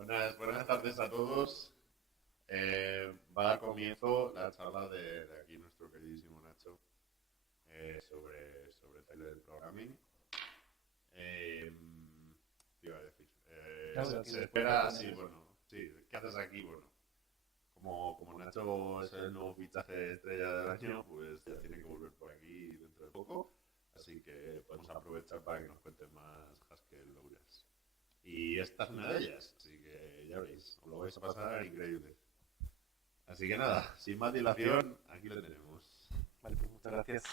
Buenas tardes a todos. Va a dar comienzo la charla de aquí nuestro queridísimo Nacho sobre Taylor Programming. ¿Qué iba a decir? Se espera, sí, bueno, sí, ¿qué haces aquí? Bueno, como Nacho es el nuevo fichaje estrella del año, pues ya tiene que volver por aquí dentro de poco. Así que podemos aprovechar para que nos cuenten más Haskell Lawyers. Y esta es una de ellas, así que ya veis, os lo vais a pasar increíble. Así que nada, sin más dilación, aquí lo tenemos. Vale, pues muchas gracias.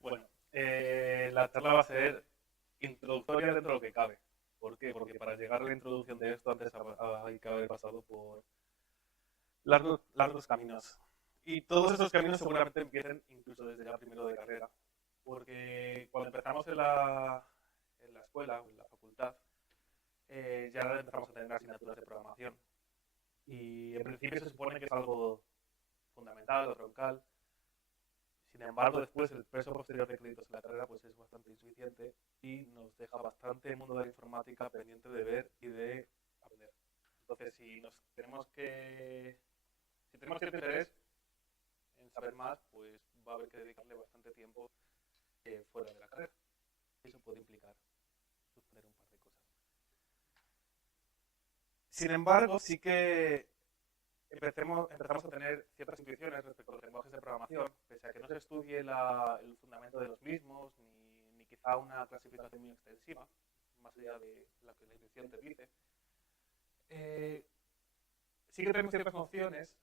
Bueno, la charla va a ser introductoria dentro de lo que cabe. ¿Por qué? Porque para llegar a la introducción de esto antes hay que haber pasado por largos caminos. Y todos esos caminos seguramente empiecen incluso desde ya primero de carrera. Porque cuando empezamos en la escuela o en la facultad, ya empezamos a tener asignaturas de programación. Y en principio se supone que es algo fundamental o troncal. Sin embargo, después el peso posterior de créditos en la carrera pues es bastante insuficiente y nos deja bastante el mundo de la informática pendiente de ver y de aprender. Entonces, si tenemos cierto interés en saber más, pues va a haber que dedicarle bastante tiempo fuera de la carrera. Eso puede implicar suspender un par de cosas. Sin embargo, sí que empezamos a tener ciertas intuiciones respecto a los lenguajes de programación, pese a que no se estudie el fundamento de los mismos, ni quizá una clasificación muy extensiva, más allá de la que la intuición te dice. Sí que tenemos ciertas nociones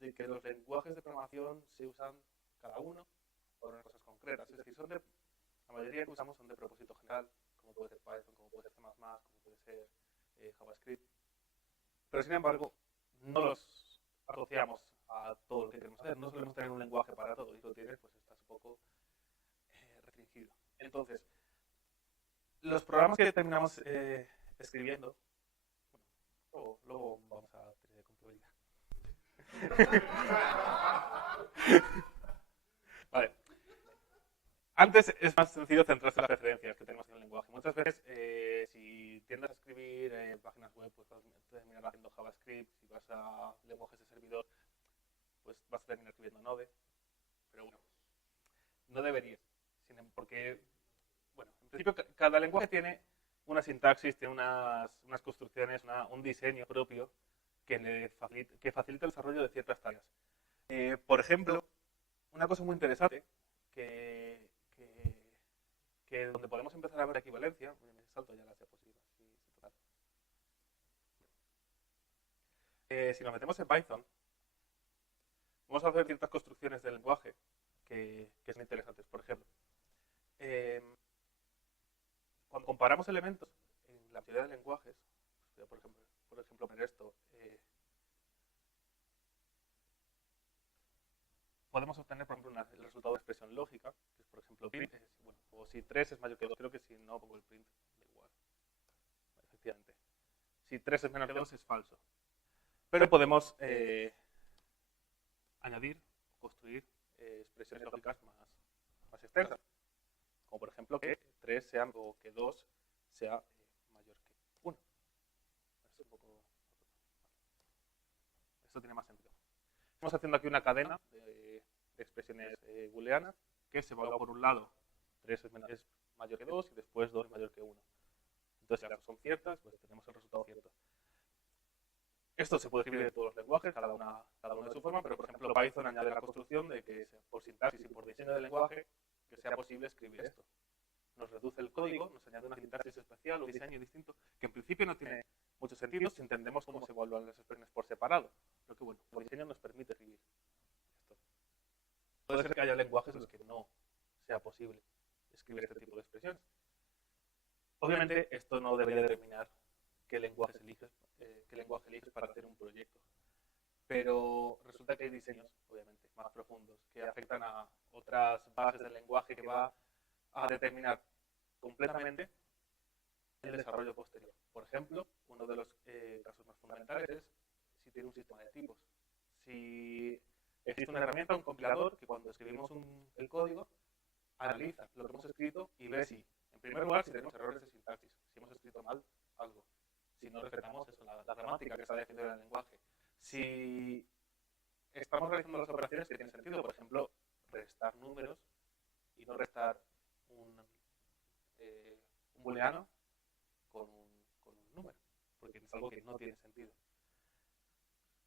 de que los lenguajes de programación se usan cada uno para unas cosas concretas. Es decir, la mayoría que usamos son de propósito general, como puede ser Python, como puede ser C++, como puede ser JavaScript. Pero sin embargo, no los asociamos a todo lo que queremos hacer. No solemos tener un lenguaje para todo. Y si lo tienes, pues estás un poco restringido. Entonces, los programas que terminamos escribiendo, bueno, luego vamos a tener compatibilidad. Vale. Antes es más sencillo centrarse en las referencias que tenemos en el lenguaje. Muchas veces, si tiendes a escribir páginas web, pues vas a terminar haciendo JavaScript. Si vas a lenguajes de servidor, pues vas a terminar escribiendo Node. Pero bueno, no deberías. Porque, bueno, en principio cada lenguaje tiene una sintaxis, tiene unas construcciones, un diseño propio que facilita el desarrollo de ciertas tareas. Por ejemplo, una cosa muy interesante que donde podemos empezar a ver equivalencia, me salto ya las diapositivas. Si nos metemos en Python, vamos a hacer ciertas construcciones del lenguaje que son interesantes. Por ejemplo, cuando comparamos elementos en la mayoría de lenguajes, por ejemplo, poner esto, podemos obtener, por ejemplo, el resultado de expresión lógica, que es, por ejemplo, print, bueno, o si 3 es mayor que 2, creo que si no pongo el print, da igual. Efectivamente. Si 3 es menor que 2 es falso. Pero podemos añadir, construir expresiones lógicas más extensas. Como por ejemplo que 3 sea o que 2 sea mayor que 1. Esto tiene más sentido. Estamos haciendo aquí una cadena de expresiones booleanas que se evalúa por un lado 3 es mayor que 2 y después 2 es mayor que 1. Entonces, si las son ciertas, pues tenemos el resultado cierto. Esto se puede escribir en todos los lenguajes, cada uno de su forma, pero por ejemplo Python añade la construcción de que por sintaxis y por diseño del lenguaje que sea posible escribir esto. Nos reduce el código, nos añade una sintaxis especial o diseño distinto, que en principio no tiene mucho sentido si entendemos cómo se evalúan las expresiones por separado. Pero que bueno, por diseño nos permite escribir esto. Puede ser que haya lenguajes en los que no sea posible escribir este tipo de expresiones. Obviamente esto no debería determinar qué lenguaje eliges para hacer un proyecto. Pero resulta que hay diseños, obviamente, más profundos, que afectan a otras bases del lenguaje que va a determinar completamente el desarrollo posterior. Por ejemplo, uno de los casos más fundamentales es si tiene un sistema de tipos. Si Existe una herramienta, un compilador, que cuando escribimos el código, analiza lo que hemos escrito y ve si, en primer lugar, si tenemos errores de sintaxis, si hemos escrito mal algo, si no respetamos eso, la gramática que está definida en el lenguaje, si estamos realizando las operaciones que tienen sentido, por ejemplo, restar números y no restar un booleano con un número, porque es algo que no tiene sentido.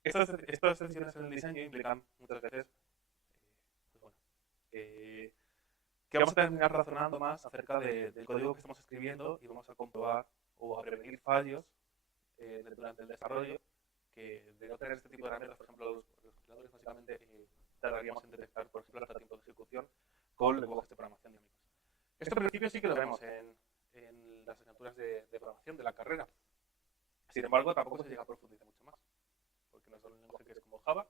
Estas decisiones en el diseño implican muchas veces pues bueno, que vamos a terminar razonando más acerca del código que estamos escribiendo y vamos a comprobar o a prevenir fallos durante el desarrollo que de no tener este tipo de herramientas, por ejemplo, los compiladores básicamente tardaríamos en detectar, por ejemplo, hasta tiempo de ejecución con lenguajes de programación dinámicos. Esto en principio sí que lo vemos en las asignaturas de programación de la carrera. Sin embargo, tampoco se llega a profundizar mucho más, porque no es un lenguaje que es como Java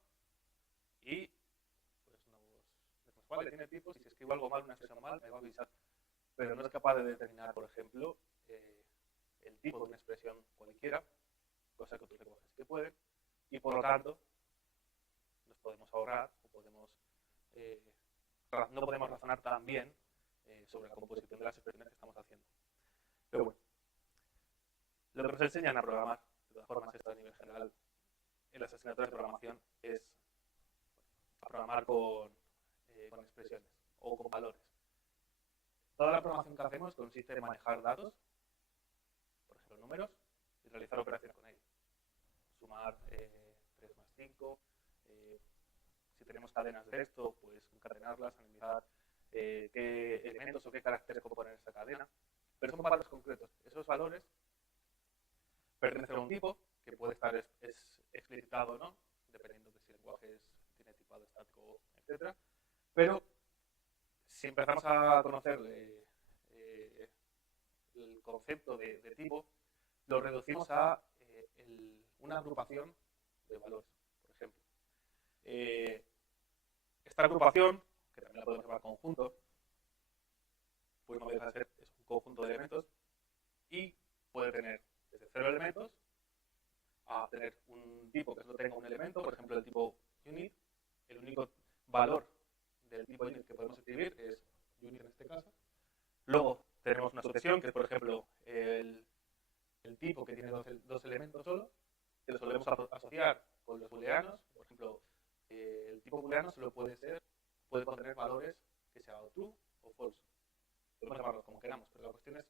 y pues nos vale, tiene tipos y si escribo algo mal, una expresión mal, me va a avisar. Pero no es capaz de determinar, por ejemplo, el tipo de una expresión cualquiera, cosa que otros lenguajes sí que pueden, y por lo tanto nos podemos ahorrar o no podemos razonar tan bien sobre la composición de las expresiones que estamos haciendo. Pero bueno, lo que nos enseñan a programar, de todas formas, esto a nivel general, en las asignaturas de programación, es a programar con expresiones o con valores. Toda la programación que hacemos consiste en manejar datos, por ejemplo números, y realizar operaciones con ellos. Sumar 3 más 5, si tenemos cadenas de texto, pues concatenarlas, analizar qué elementos o qué caracteres componen esa cadena. Pero son valores concretos. Esos valores pertenecen a un tipo que puede estar explicitado o no, dependiendo de si el lenguaje tiene tipado estático, etc. Pero si empezamos a conocer el concepto de tipo, lo reducimos a una agrupación de valores, por ejemplo. Esta agrupación, que también la podemos llamar conjunto, pues no deja de ser un conjunto de elementos y puede tener desde 0 elementos a tener un tipo que solo tenga un elemento, por ejemplo el tipo unit. El único valor del tipo unit que podemos escribir es unit en este caso. Luego tenemos una sucesión, que es por ejemplo el tipo que tiene dos elementos solo, que lo solemos asociar con los booleanos. Por ejemplo, el tipo booleano solo puede contener valores que sean true o false. Podemos llamarlos como queramos, pero la cuestión es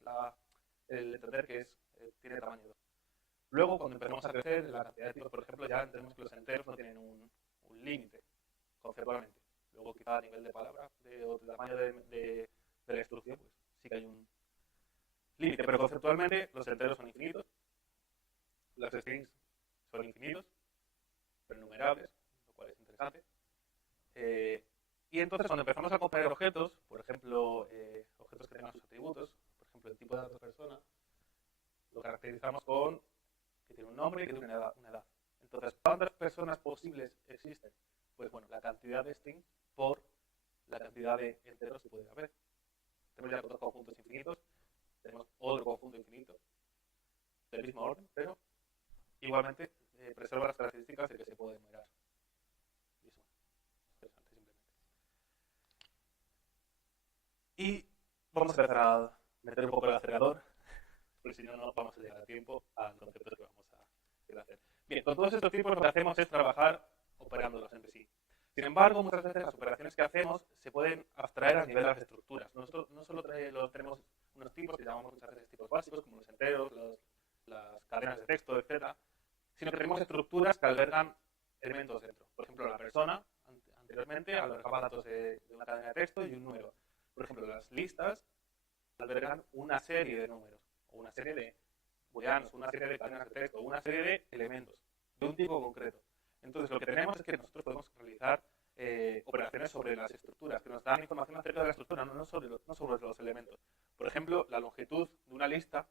el entender que tiene tamaño 2. Luego, cuando empezamos a crecer, la cantidad de tipos, por ejemplo, ya entendemos que los enteros no tienen un límite, conceptualmente. Luego, quizá a nivel de palabra o de tamaño de la instrucción, pues sí que hay un límite, pero conceptualmente los enteros son infinitos, las strings son infinitos, pero numerables, lo cual es interesante. Y entonces, cuando empezamos a comparar objetos, por ejemplo, objetos que tengan sus atributos, por ejemplo, el tipo de dato persona, lo caracterizamos con que tiene un nombre y que tiene una edad. Entonces, ¿cuántas personas posibles existen? Pues bueno, la cantidad de strings por la cantidad de enteros que puede haber. Tenemos ya otros conjuntos infinitos, tenemos otro conjunto infinito del mismo orden, pero igualmente preserva las características de que se puede enumerar. Y eso es interesante simplemente. Y vamos a empezar a meter un poco el acelerador, porque si no, no vamos a llegar a tiempo al concepto que vamos a hacer. Bien, con todos estos tipos lo que hacemos es trabajar operándolos entre sí. Sin embargo, muchas veces las operaciones que hacemos se pueden abstraer a nivel de las estructuras. Nosotros no solo tenemos unos tipos que llamamos muchas veces tipos básicos, como los enteros, las cadenas de texto, etc., sino que tenemos estructuras que albergan elementos dentro. Por ejemplo, la persona anteriormente albergaba datos de una cadena de texto y un número. Por ejemplo, las listas albergan una serie de números, o una serie de booleanos, una serie de cadenas de texto, una serie de elementos de un tipo concreto. Entonces, lo que tenemos es que nosotros podemos realizar operaciones sobre las estructuras, que nos dan información acerca de la estructura, no sobre los elementos. Por ejemplo, la longitud de una lista,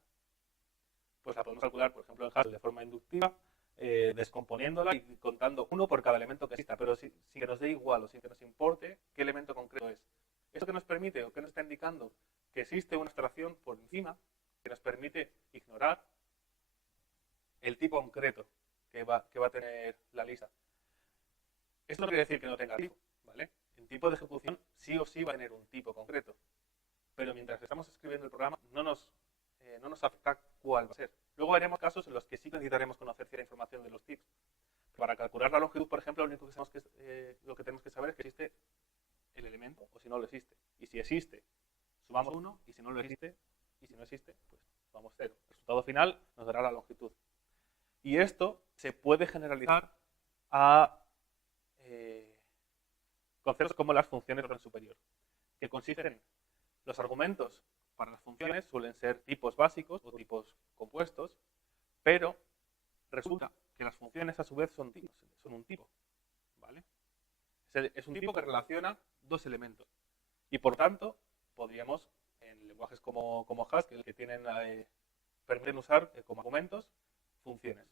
pues la podemos calcular, por ejemplo, en Haskell de forma inductiva, descomponiéndola y contando uno por cada elemento que exista, pero sin que nos dé igual o sin que nos importe qué elemento concreto es. ¿Esto qué nos permite o qué nos está indicando? Que existe una abstracción por encima que nos permite ignorar el tipo concreto que va a tener la lista. Esto no quiere decir que no tenga tipo, ¿vale? En tipo de ejecución sí o sí va a tener un tipo concreto, pero mientras estamos escribiendo el programa no nos afecta cuál va a ser. Luego veremos casos en los que sí necesitaremos conocer cierta información de los tipos. Para calcular la longitud, por ejemplo, lo único lo que tenemos que saber es que existe el elemento o si no lo existe. Y si existe, sumamos 1, y si no lo existe, y si no existe, pues sumamos 0. El resultado final nos dará la longitud. Y esto se puede generalizar a conceptos como las funciones de orden superior, que consisten en los argumentos para las funciones suelen ser tipos básicos o tipos compuestos, pero resulta que las funciones a su vez son un tipo, ¿vale? Es un tipo que relaciona dos elementos y por tanto podríamos en lenguajes como Haskell que permiten usar como argumentos funciones.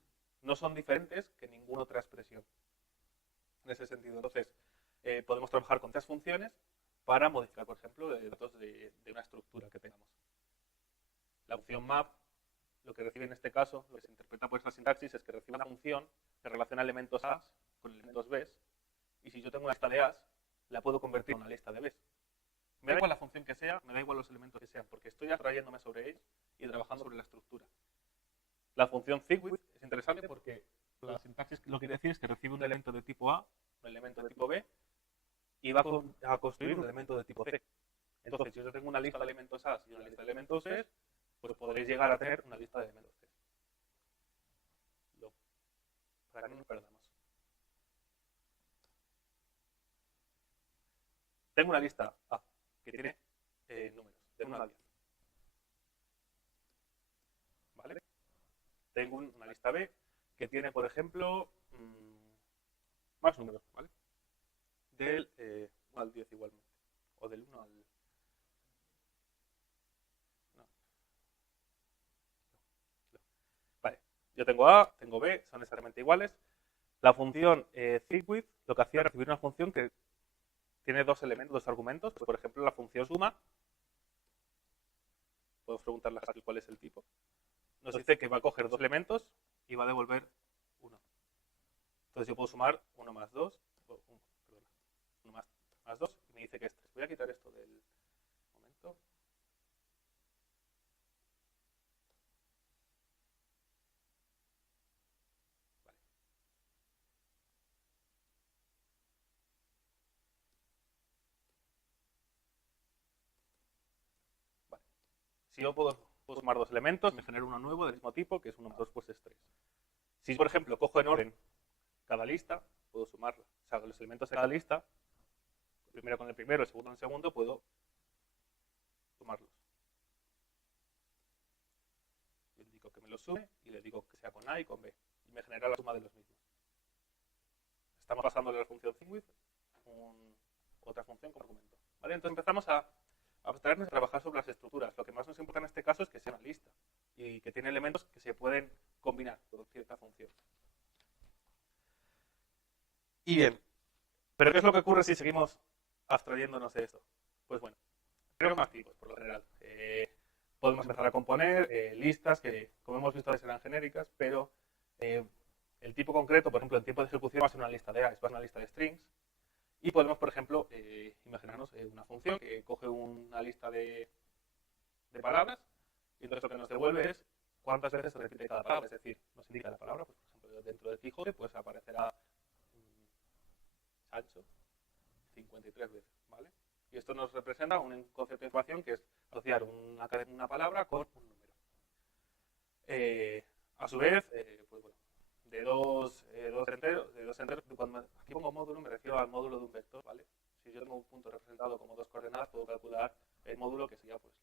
No son diferentes que ninguna otra expresión. En ese sentido, entonces, podemos trabajar con tres funciones para modificar, por ejemplo, datos de una estructura que tengamos. La función map, lo que recibe en este caso, lo que se interpreta por esta sintaxis es que recibe una función que relaciona elementos A con elementos B, y si yo tengo una lista de A, la puedo convertir en una lista de B. Me da igual la función que sea, me da igual los elementos que sean, porque estoy atrayéndome sobre ellos y trabajando sobre la estructura. La función Thickwith es interesante porque la sintaxis lo que quiere decir es que recibe un elemento de tipo A, un elemento de tipo B, y va a construir un elemento de tipo C. Entonces, si yo tengo una lista de elementos A y una lista de elementos C, pues podréis llegar a tener una lista de elementos C. Para que no nos perdamos. Tengo una lista A que tiene números de 1 a 10. ¿Vale? Tengo una lista B que tiene, por ejemplo, más números, ¿vale? Del 1 al 10 igualmente. O del 1 al... No. Vale. Yo tengo A, tengo B, son exactamente iguales. La función Thickwith lo que hacía era recibir una función que tiene dos elementos, dos argumentos. Pues, por ejemplo, la función suma. Podemos preguntarle a Haskell cuál es el tipo. Nos dice que va a coger dos elementos y va a devolver 1. Entonces yo puedo sumar 1 más 2, 1 más 2, y me dice que es 3. Voy a quitar esto del momento. Vale. Vale. Si yo puedo sumar dos elementos, me genero uno nuevo del mismo tipo, que es 1 más 2, pues es 3. Si, por ejemplo, cojo en orden cada lista, puedo sumarla. O sea, los elementos de cada lista, el primero con el primero, el segundo con el segundo, puedo sumarlos. Le digo que me los sume y le digo que sea con A y con B. Y me genera la suma de los mismos. Estamos pasándole a la función Thickwith otra función como argumento. ¿Vale? Entonces empezamos a abstraernos y a trabajar sobre las estructuras. Lo que más nos importa en este caso es que sea una lista y que tiene elementos que se pueden combinar con cierta función. Y bien, ¿pero qué es lo que ocurre si seguimos abstrayéndonos de esto? Pues bueno, tenemos más tipos, por lo general. Podemos empezar a componer listas que, como hemos visto, serán genéricas, pero el tipo concreto, por ejemplo, el tipo de ejecución va a ser una lista de A, va a ser una lista de strings. Y podemos, por ejemplo, imaginarnos una función que coge una lista de palabras y entonces lo que nos devuelve es cuántas veces se repite cada palabra. Es decir, nos indica la palabra, pues, por ejemplo, dentro del Quijote pues aparecerá Sancho 53 veces, ¿vale? Y esto nos representa un concepto de información que es asociar una palabra con un número. A su vez, pues bueno, de dos enteros, cuando aquí pongo módulo me refiero al módulo de un vector, ¿vale? Si yo tengo un punto representado como dos coordenadas, puedo calcular el módulo que sería pues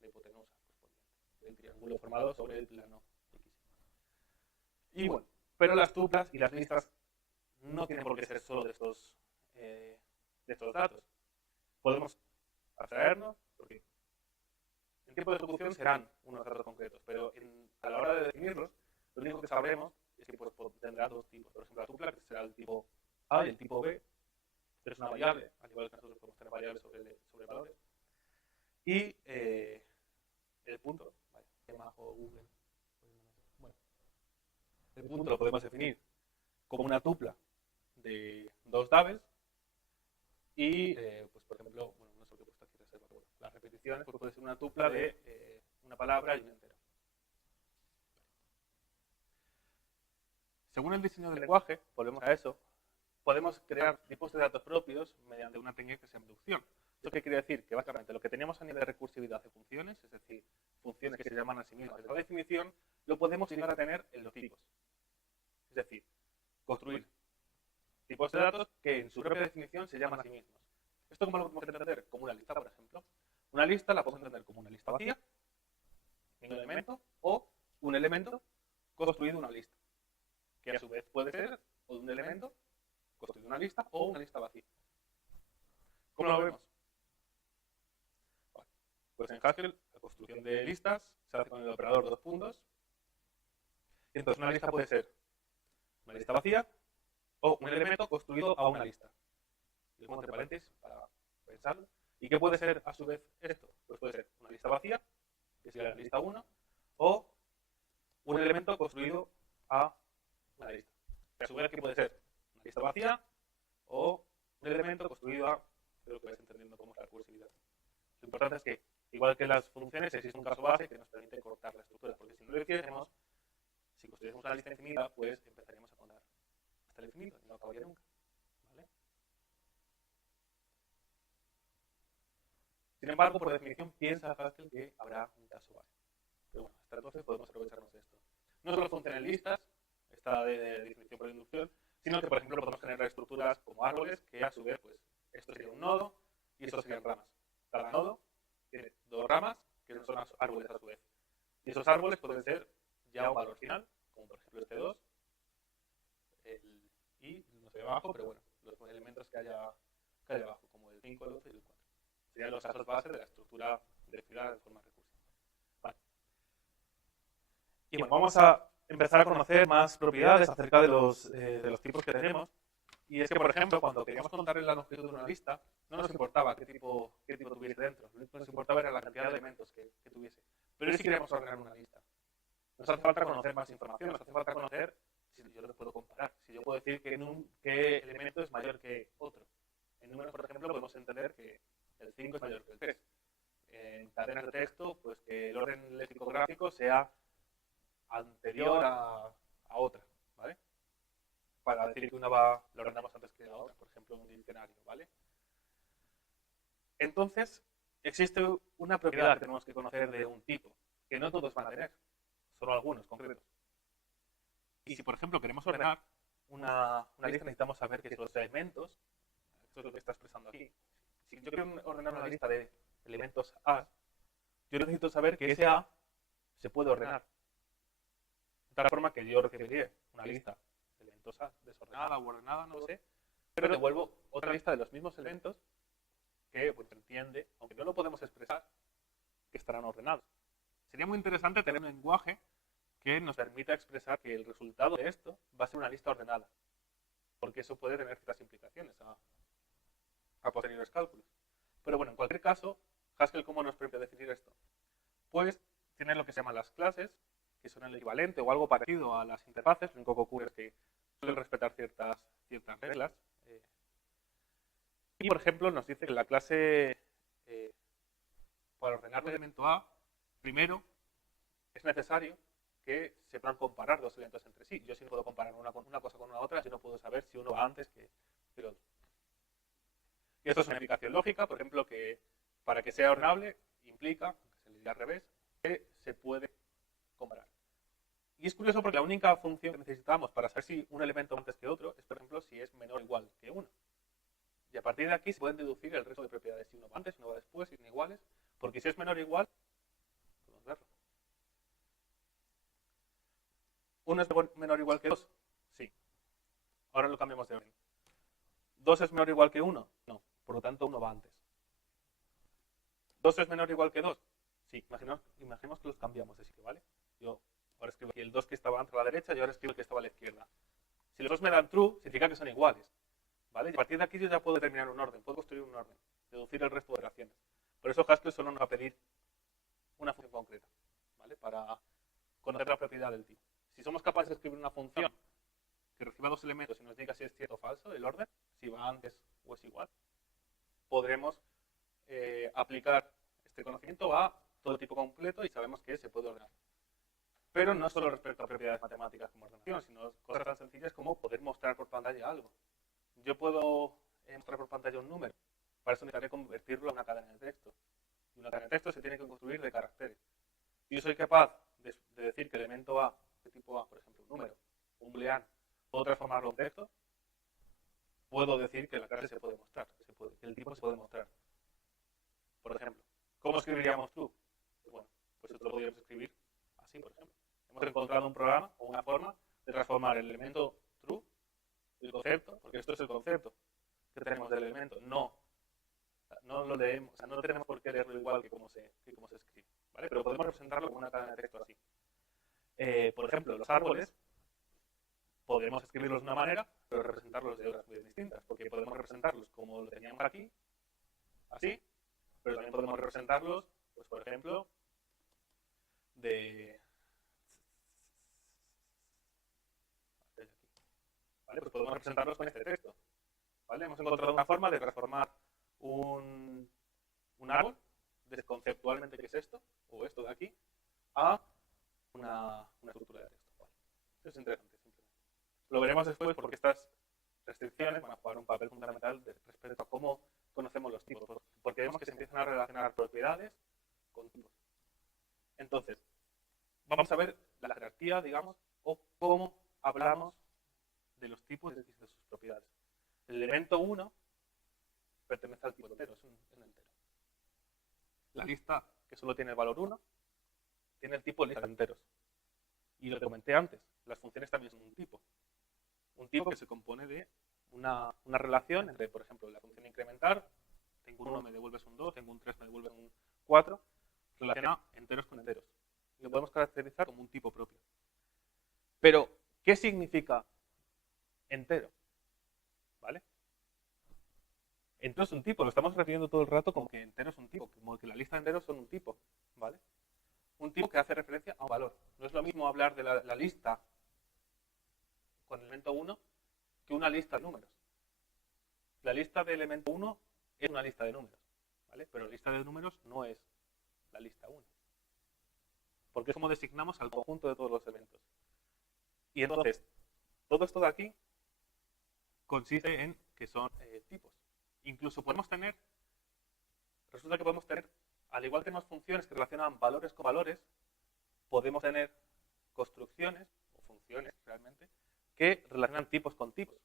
la hipotenusa correspondiente, el triángulo formado sobre el plano X. Y bueno, pero las tuplas y las listas no tienen por qué ser solo de estos datos. Podemos abstraernos, porque el tiempo de ejecución serán unos datos concretos, pero a la hora de definirlos, lo único que sabremos es que pues, tendrá dos tipos. Por ejemplo, la tupla, que será el tipo A y el tipo B, pero es una variable, al igual que nosotros podemos tener variables sobre valores. Y el punto, ¿vale? O Google. Bueno, el punto lo podemos definir como una tupla de dos doubles y, pues por ejemplo, bueno, no sé lo que he puesto aquí reserva, pero las repeticiones pues puede ser una tupla de una palabra y un entero. Según el diseño del lenguaje, volvemos a eso, podemos crear tipos de datos propios mediante una técnica que se llama inducción. ¿Esto qué quiere decir? Que básicamente lo que teníamos a nivel de recursividad de funciones, es decir, funciones que se llaman a sí mismas de la definición, lo podemos llegar a tener en los tipos. Es decir, construir tipos de datos que en su propia definición se llaman a sí mismos. ¿Esto cómo lo podemos entender? Como una lista, por ejemplo. Una lista la podemos entender como una lista vacía, un elemento, o un elemento construido una lista, que a su vez puede ser o un elemento construido una lista o una lista vacía. ¿Cómo lo vemos? Bueno, pues en Haskell la construcción de listas se hace con el operador dos puntos. Y entonces una lista puede ser una lista vacía o un elemento construido a una lista. Y lo pongo entre paréntesis para pensarlo. ¿Y qué puede ser a su vez esto? Pues puede ser una lista vacía, que sería la lista 1, o un elemento construido a una lista. Que a su vez, ¿qué puede ser? Una lista vacía o un elemento construido a... Creo que vais entendiendo cómo es la recursividad. Lo importante es que, igual que las funciones, existe un caso base que nos permite cortar la estructura, porque si no lo hiciésemos, si construyésemos una lista infinita, pues empezaríamos a contar hasta el infinito y no acabaría nunca. ¿Vale? Sin embargo, por definición, piensa Haskell que habrá un caso base. Pero bueno, hasta entonces podemos aprovecharnos de esto. No solo funcionan listas, esta de definición por inducción, sino que, por ejemplo, podemos generar estructuras como árboles, que a su vez, pues, esto sería un nodo y esto serían ramas. Cada nodo tiene dos ramas, que no son árboles a su vez. Y esos árboles pueden ser ya un valor final, como por ejemplo este 2, y no sé abajo, pero bueno, los elementos que haya abajo, como el 5, el 11 y el 4. Serían los datos bases de la estructura definida de forma recursiva. Vale. Y bueno, vamos a empezar a conocer más propiedades acerca de los tipos que tenemos. Y es que, por ejemplo, cuando queríamos contar la longitud de una lista, no nos importaba qué tipo tuviese dentro. Lo único que nos importaba era la cantidad de elementos que tuviese. Pero si queremos ordenar una lista, nos hace falta conocer más información, nos hace falta conocer si yo lo puedo comparar, si yo puedo decir qué elemento es mayor que otro. En números, por ejemplo, podemos entender que el 5 es mayor que el 3. En cadenas de texto, pues que el orden lexicográfico sea anterior a otra, ¿vale? Para decir que una la ordenamos antes que la otra, por ejemplo, en un diccionario, ¿vale? Entonces, existe una propiedad que tenemos que conocer de un tipo, que no todos van a tener, solo algunos concretos. Y si, por ejemplo, queremos ordenar una lista, necesitamos saber que los elementos, esto es lo que está expresando aquí, si yo quiero ordenar una lista de elementos A, yo necesito saber que ese A se puede ordenar. De tal forma que yo recibiría una lista de elementos A desordenada o ordenada, no lo sé, pero devuelvo otra lista de los mismos elementos que pues, entiende, aunque no lo podemos expresar, que estarán ordenados. Sería muy interesante tener un lenguaje que nos permita expresar que el resultado de esto va a ser una lista ordenada, porque eso puede tener ciertas implicaciones a posteriores cálculos. Pero bueno, en cualquier caso, Haskell, ¿cómo nos permite definir esto? Pues tiene lo que se llaman las clases, que son el equivalente o algo parecido a las interfaces. Lo único que ocurre es que suelen respetar ciertas reglas. Y, por ejemplo, nos dice que la clase, para ordenar el elemento A, primero es necesario que se puedan comparar dos elementos entre sí. Yo sí no puedo comparar una cosa con una otra, yo no puedo saber si uno va antes que el otro. Y esto es una implicación lógica, por ejemplo, que para que sea ordenable implica, aunque se le diga al revés, que se puede comparar. Y es curioso porque la única función que necesitamos para saber si un elemento va antes que otro es, por ejemplo, si es menor o igual que 1. Y a partir de aquí se pueden deducir el resto de propiedades, si uno va antes, si uno va después, si son iguales, porque si es menor o igual, podemos verlo. ¿1 es menor o igual que 2? Sí. Ahora lo cambiamos de orden. ¿2 es menor o igual que 1? No. Por lo tanto, 1 va antes. ¿2 es menor o igual que 2? Sí. Imaginemos que los cambiamos de sitio, ¿vale? Yo ahora escribo aquí el 2 que estaba antes a la derecha y ahora escribo el que estaba a la izquierda. Si los dos me dan true, significa que son iguales, ¿vale? Y a partir de aquí yo ya puedo determinar un orden, puedo construir un orden, deducir el resto de operaciones. Por eso Haskell solo nos va a pedir una función concreta, ¿vale? Para conocer la propiedad del tipo. Si somos capaces de escribir una función que reciba dos elementos y nos diga si es cierto o falso el orden, si va antes o es igual, podremos aplicar este conocimiento a todo tipo completo y sabemos que se puede ordenar. Pero no solo respecto a propiedades matemáticas como ordenación, sino cosas tan sencillas como poder mostrar por pantalla algo. Yo puedo mostrar por pantalla un número, para eso necesitaré convertirlo a una cadena de texto. Y una cadena de texto se tiene que construir de caracteres. Si yo soy capaz de decir que el elemento A, de tipo A, por ejemplo, un número, un booleano, puedo transformarlo en texto, puedo decir que la clase se puede mostrar, que el tipo se puede mostrar. Por ejemplo, ¿cómo escribiríamos true? Pues bueno, pues esto lo podríamos escribir así, por ejemplo. Hemos encontrado un programa o una forma de transformar el elemento true, el concepto, porque esto es el concepto que tenemos del elemento, no lo leemos, o sea, no tenemos por qué leerlo igual que como se escribe, ¿vale? Pero podemos representarlo como una cadena de texto así. Por ejemplo, los árboles podemos escribirlos de una manera, pero representarlos de otras muy distintas, porque podemos representarlos como lo teníamos aquí, así, pero también podemos representarlos, pues por ejemplo, ¿vale? Pues podemos representarlos con este texto, ¿vale? Hemos encontrado una forma de transformar un árbol, conceptualmente qué es esto, o esto de aquí, a una estructura de texto. ¿Vale? Eso es interesante, simplemente. Lo veremos después porque estas restricciones van a jugar un papel fundamental respecto a cómo conocemos los tipos, porque vemos que se empiezan a relacionar propiedades con tipos. Entonces, vamos a ver la jerarquía, digamos, o cómo hablamos de los tipos y de sus propiedades. El elemento 1 pertenece al tipo entero, es un entero. La lista que solo tiene el valor 1 tiene el tipo lista de enteros. Y lo que comenté antes, las funciones también son un tipo. Un tipo que se compone de una relación entre, por ejemplo, la función incrementar, tengo un 1, me devuelves un 2, tengo un 3, me devuelves un 4, relaciona enteros con enteros. Y lo podemos caracterizar como un tipo propio. Pero, ¿qué significa entero? ¿Vale? Entero es un tipo, lo estamos refiriendo todo el rato como que entero es un tipo, como que la lista de enteros son un tipo, ¿vale? Un tipo que hace referencia a un valor. No es lo mismo hablar de la lista con el elemento 1 que una lista de números. La lista de elemento 1 es una lista de números, ¿vale? Pero la lista de números no es la lista 1. Porque es como designamos al conjunto de todos los elementos. Y entonces, todo esto de aquí consiste en que son tipos. Incluso resulta que podemos tener, al igual que tenemos funciones que relacionan valores con valores, podemos tener construcciones, o funciones realmente, que relacionan tipos con tipos.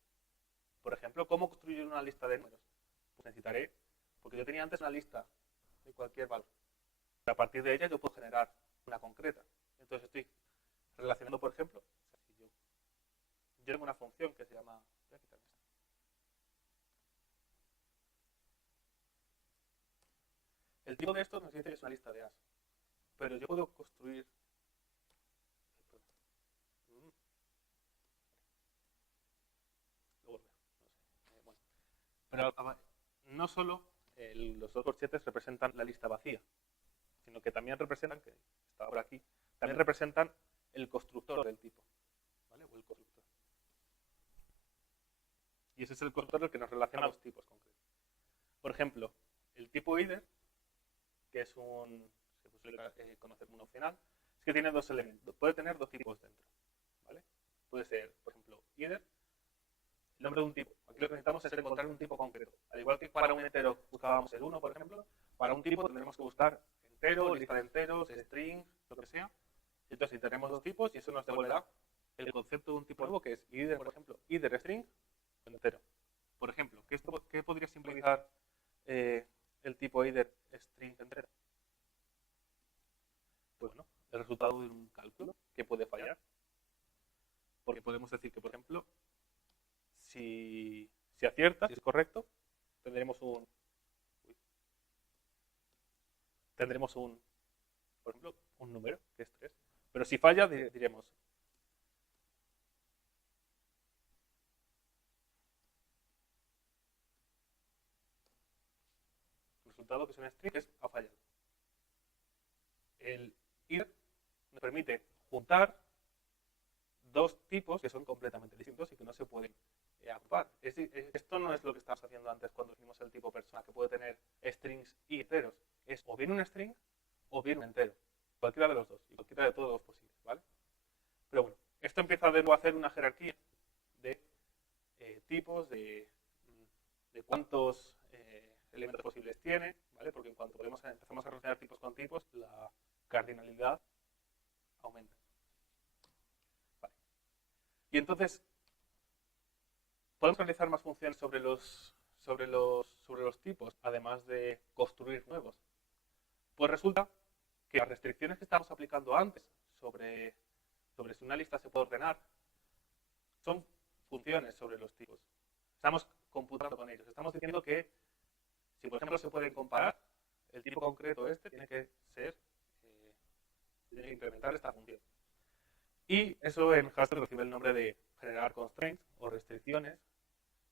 Por ejemplo, ¿cómo construir una lista de números? Pues necesitaré, porque yo tenía antes una lista de cualquier valor. A partir de ella yo puedo generar una concreta. Entonces estoy relacionando, por ejemplo, yo tengo una función que se llama... Voy a quitarme esto. El tipo de esto nos dice que es una lista de as. Pero yo puedo construir... Pero no solo los 2 corchetes representan la lista vacía, sino que también representan, que está por aquí, también representan el constructor del tipo, ¿vale? O el constructor. Y ese es el constructor el que nos relaciona a los tipos concretos. Por ejemplo, el tipo IDER, que es se suele conocer como un opcional, es que tiene dos elementos, puede tener dos tipos dentro, ¿vale? Puede ser, por ejemplo, IDER, el nombre de un tipo. Aquí lo que necesitamos es encontrar un tipo concreto. Al igual que para un entero buscábamos el 1, por ejemplo, para un tipo tendremos que buscar entero, lista de enteros, string, lo que sea. Entonces, si tenemos dos tipos, y eso nos devolverá el concepto de un tipo nuevo, que es IDER, por ejemplo, IDER string o entero. Por ejemplo, ¿qué podría simbolizar el tipo IDER string entero? Pues bueno, el resultado de un cálculo que puede fallar. Porque podemos decir que, por ejemplo, si acierta, si es correcto, tendremos un, por ejemplo, un número, que es 3. Pero si falla, diremos, el resultado que es un string ha fallado. El IDER nos permite juntar dos tipos que son completamente distintos y que no se pueden agrupar. Esto no es lo que estábamos haciendo antes cuando definimos el tipo persona, que puede tener strings y enteros. Es o bien un string o bien un entero. Cualquiera de los dos y cualquiera de todos los posibles, ¿vale? Pero bueno, esto empieza de nuevo a hacer una jerarquía de tipos, de cuántos elementos posibles tiene, ¿vale? Porque en cuanto empezamos a relacionar tipos con tipos, la cardinalidad aumenta. Vale. Y entonces, podemos realizar más funciones sobre los tipos, además de construir nuevos. Pues resulta que las restricciones que estábamos aplicando antes sobre si una lista se puede ordenar son funciones sobre los tipos. Estamos computando con ellos. Estamos diciendo que si, por ejemplo, se pueden comparar, el tipo concreto tiene que implementar esta función. Y eso en Haskell recibe el nombre de generar constraints o restricciones.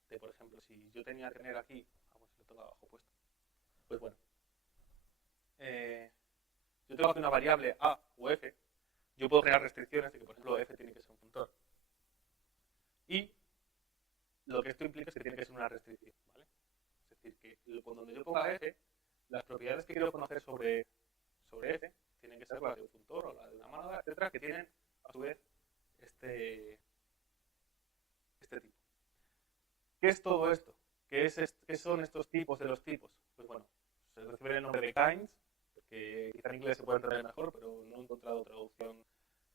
De, por ejemplo, si yo tenía que tener aquí, vamos, lo tengo abajo puesto. Pues bueno, yo tengo aquí una variable a o f. Yo puedo crear restricciones de que, por ejemplo, f tiene que ser un funtor. Y lo que esto implica es que tiene que ser una restricción, ¿vale? Es decir, que cuando yo ponga f, las propiedades que quiero conocer sobre f tienen que ser las de un funtor o la de una monada, etcétera, que tienen a su vez este tipo. ¿Qué es todo esto? ¿Qué son estos tipos de los tipos? Pues bueno, se recibe el nombre de kinds, porque quizá en inglés se puede entender mejor, pero no he encontrado traducción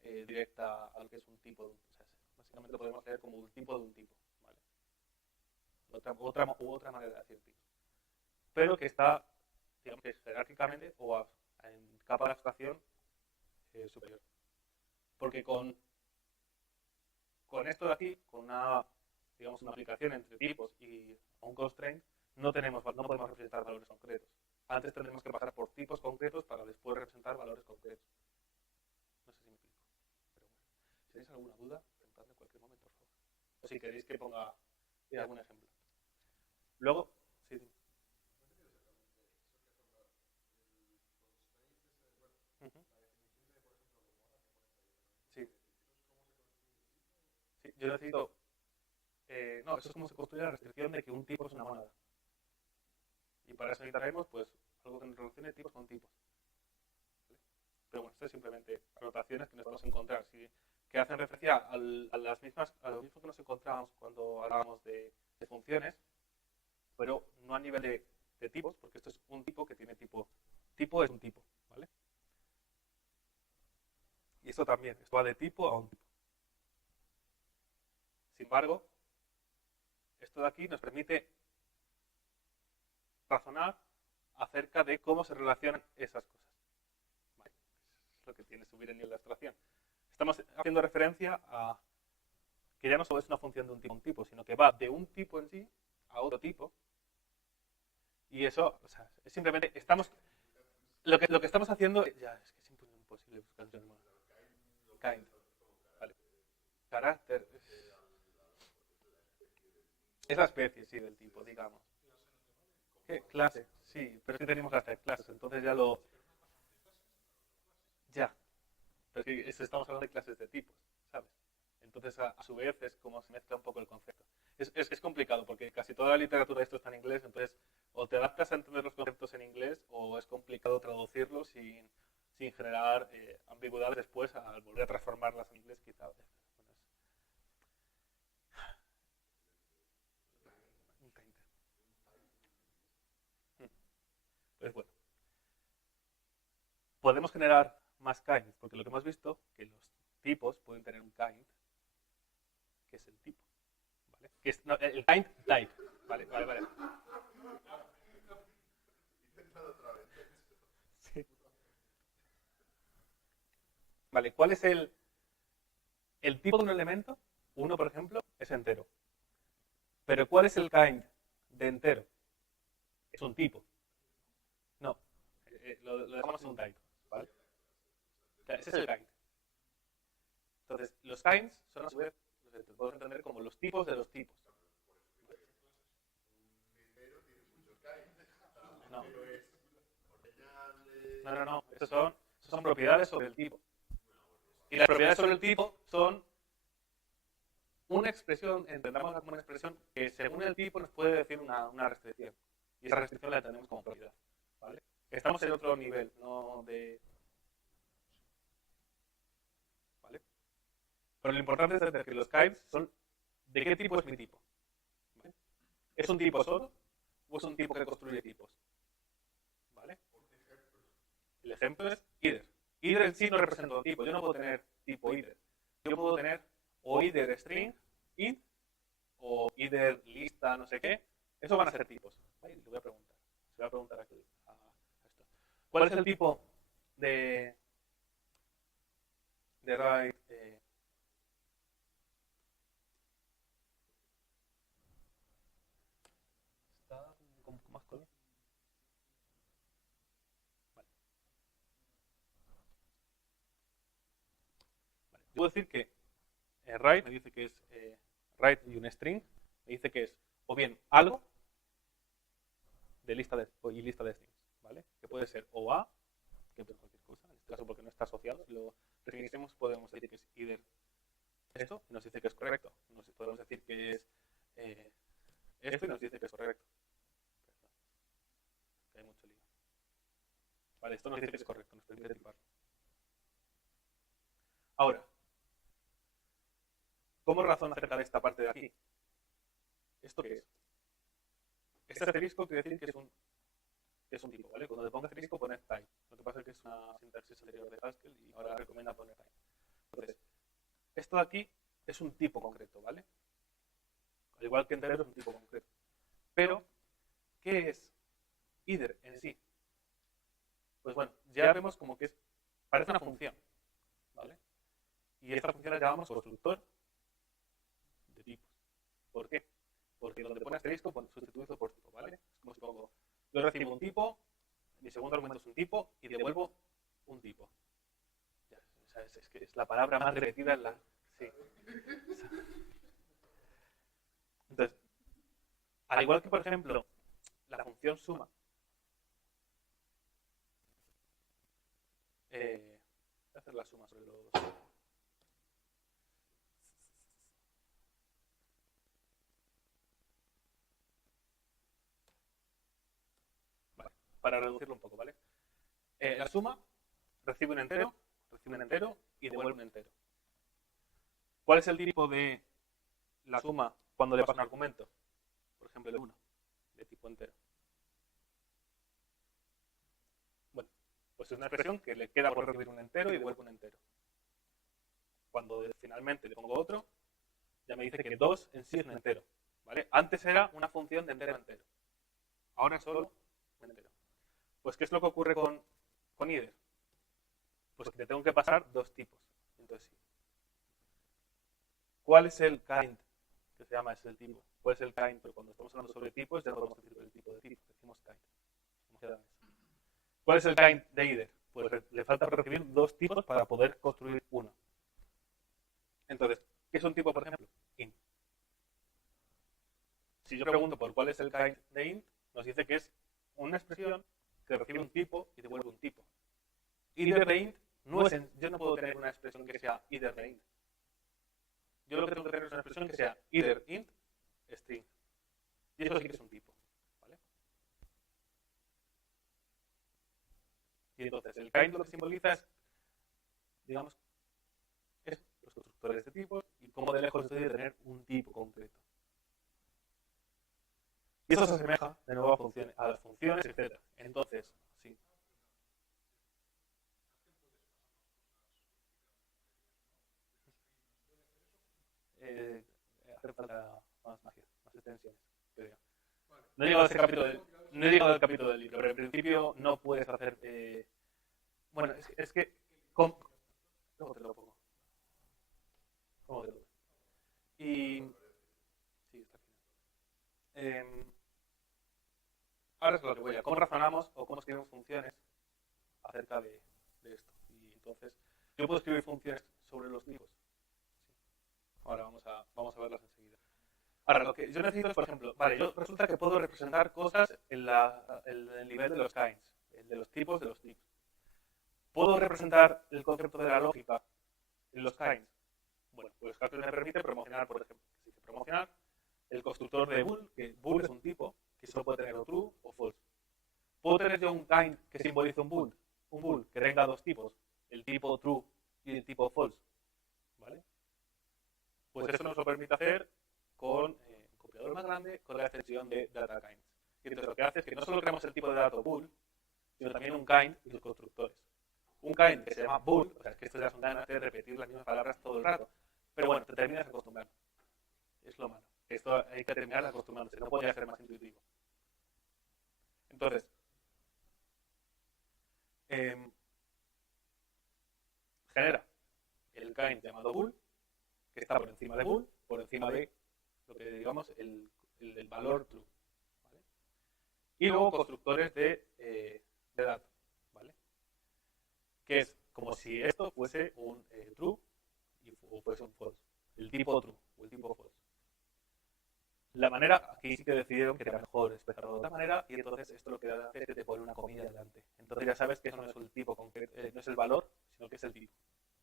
directa a lo que es un tipo. O sea, básicamente lo podemos leer como un tipo de un tipo, ¿vale? Otra manera de decir tipo. Pero que está, digamos que jerárquicamente o en capa de abstracción superior. Porque con esto de aquí, con una aplicación entre tipos y un constraint, no podemos representar valores concretos. Antes tendremos que pasar por tipos concretos para después representar valores concretos. No sé si me explico. Pero bueno, si tenéis alguna duda, preguntadme en cualquier momento, por favor. O si queréis que ponga algún ejemplo. Luego, sí. Sí. Sí, yo necesito... no, eso es como se construye la restricción de que un tipo es una monada. Y para eso necesitaremos, pues, algo que nos relacione tipos con tipos. ¿Vale? Pero bueno, esto es simplemente anotaciones que nos vamos a encontrar, que hacen referencia a lo mismo que nos encontrábamos cuando hablábamos de funciones, pero no a nivel de tipos, porque esto es un tipo que tiene tipo. Tipo es un tipo, ¿vale? Y esto también, esto va de tipo a un tipo. Sin embargo, esto de aquí nos permite razonar acerca de cómo se relacionan esas cosas. Vale. Es lo que tiene subir el nivel de abstracción. Estamos haciendo referencia a que ya no solo es una función de un tipo a un tipo, sino que va de un tipo en sí a otro tipo. Y eso, o sea, es simplemente lo que estamos haciendo, ya es que es imposible buscar un más. Kind. Vale. Carácter. Es la especie, sí, del tipo, digamos. ¿Qué? Clase, sí, pero es que tenemos que hacer clases, entonces ya lo... Ya, pero sí, estamos hablando de clases de tipos, ¿sabes? Entonces, a su vez, es como se mezcla un poco el concepto. Es complicado, porque casi toda la literatura de esto está en inglés, entonces o te adaptas a entender los conceptos en inglés, o es complicado traducirlos sin generar ambigüedades después al volver a transformarlas en inglés, quizá. Pues bueno, podemos generar más kinds, porque lo que hemos visto que los tipos pueden tener un kind, que es el tipo, ¿vale? Que es, no, el kind type, vale. Sí. Vale, ¿cuál es el tipo de un elemento? Uno, por ejemplo, es entero. Pero ¿cuál es el kind de entero? Es un tipo. No, lo dejamos en un type, ¿vale? Ese es el kind. Entonces, los kinds son a su vez, podemos entender como los tipos de los tipos. No. Esas son propiedades sobre el tipo. Y las propiedades sobre el tipo son una expresión, entendamos como una expresión que según el tipo nos puede decir una restricción. Y esa restricción la tenemos como propiedad. ¿Vale? Estamos en otro nivel, no de... ¿Vale? Pero lo importante es entender que los kinds son de qué tipo es mi tipo. ¿Vale? ¿Es un tipo solo o es un tipo que construye tipos? ¿Vale? El ejemplo es either. Either en sí no representa un tipo. Yo no puedo tener tipo either. Yo puedo tener o either string, int, o either lista, no sé qué. Eso van a ser tipos. ¿Vale? Le voy a preguntar. Se voy a preguntar aquí a esto. ¿Cuál es el tipo de write? ¿Está con más color? Vale. Vale. Puedo decir que write me dice que es write y un string, me dice que es o bien algo de lista y lista de strings, ¿vale? Que puede ser o a, que puede ser cualquier cosa, en este caso porque no está asociado, si lo definimos podemos decir que es either esto y nos dice que es correcto, podemos decir que es esto y nos dice que es correcto. Hay mucho lío. Vale, esto nos dice que es correcto, nos permite tiparlo. Ahora, ¿cómo razono acerca de esta parte de aquí? ¿Esto qué es? Este asterisco quiere decir que es un tipo, ¿vale? Cuando le pongo asterisco pone type. Lo que pasa es que es una sintaxis anterior de Haskell y ahora recomienda poner type. Entonces, esto de aquí es un tipo concreto, ¿vale? Al igual que entero es un tipo concreto. Pero, ¿qué es either en sí? Pues bueno, ya vemos como que parece una función, ¿vale? Y esta función la llamamos constructor de tipos. ¿Por qué? Porque donde pone asterisco sustituyo por tipo, ¿vale? Es como si pongo, yo recibo un tipo, mi segundo argumento es un tipo y devuelvo un tipo. Ya, o sea, es que es la palabra más repetida en la... Sí. Entonces, al igual que, por ejemplo, la función suma, voy a hacer la suma sobre los... Vale, para reducirlo un poco, ¿vale? La suma recibe un entero y devuelve un entero. ¿Cuál es el tipo de la suma cuando le paso un argumento? Por ejemplo, el 1, de tipo entero. Bueno, pues es una expresión que le queda por recibir un entero y devuelve un entero. Cuando finalmente le pongo otro, ya me dice que 2 en sí es un entero. ¿Vale? Antes era una función de entero a entero. Ahora es solo un entero. Pues, ¿qué es lo que ocurre con either? Pues que te tengo que pasar dos tipos. Entonces, sí. ¿Cuál es el kind? Que se llama, es el tipo. ¿Cuál es el kind? Pero cuando estamos hablando sobre tipos, ya no podemos decir el tipo de tipo. Decimos kind. ¿Cuál es el kind de either? Pues le falta recibir dos tipos para poder construir uno. Entonces, ¿qué es un tipo, por ejemplo? Int. Si yo pregunto por cuál es el kind de int, nos dice que es una expresión que recibe un tipo y devuelve un tipo. Either de int no es yo no puedo tener una expresión que sea either de int. Yo lo que tengo que tener es una expresión que sea either int string. Y eso sí que es un tipo. ¿Vale? Y entonces el kind lo que simboliza es, digamos, es los constructores de tipos y cómo de lejos estoy de tener un tipo concreto. Y eso se asemeja de nuevo a las funciones, etc. Entonces, sí. Hace falta más magia, más extensiones, creo. No he llegado al capítulo del libro, pero en principio no puedes hacer... bueno, es que luego te lo pongo. ¿Cómo te lo pongo? Y... sí, está aquí. Ahora es lo que voy a... ¿Cómo razonamos o cómo escribimos funciones acerca de esto? Y entonces, yo puedo escribir funciones sobre los tipos. Ahora vamos a verlas enseguida. Ahora, lo que yo necesito es, por ejemplo, vale, yo resulta que puedo representar cosas en el nivel de los kinds, de los tipos de los tipos. ¿Puedo representar el concepto de la lógica en los kinds? Bueno, pues Haskell me permite promocionar, por ejemplo, si dice promocionar el constructor de bool, que bool es un tipo que solo puede tener o true o false. ¿Puedo tener yo un kind que simbolice un bool que tenga dos tipos, el tipo true y el tipo false? ¿Vale? Pues eso nos lo permite hacer con un compilador más grande, con la extensión de data kinds. Y entonces lo que hace es que no solo creamos el tipo de dato bool, sino también un kind y sus constructores. Un kind que se llama bool, o sea, es que esto ya son ganas de repetir las mismas palabras todo el rato, pero bueno, te terminas acostumbrando. Es lo malo. Esto hay que terminar acostumbrándose, no podría ser más intuitivo. Entonces, genera el kind llamado bool, que está por encima de bool, por encima de lo que digamos el valor true. ¿Vale? Y luego constructores de datos, ¿vale? Que es como si esto fuese un true o fuese un false, el tipo true o el tipo false. La manera, aquí sí que decidieron que era mejor expresarlo de otra manera, y entonces esto lo que hace es que te pone una comilla delante. Entonces ya sabes que eso no es el tipo concreto, no es el valor, sino que es el tipo,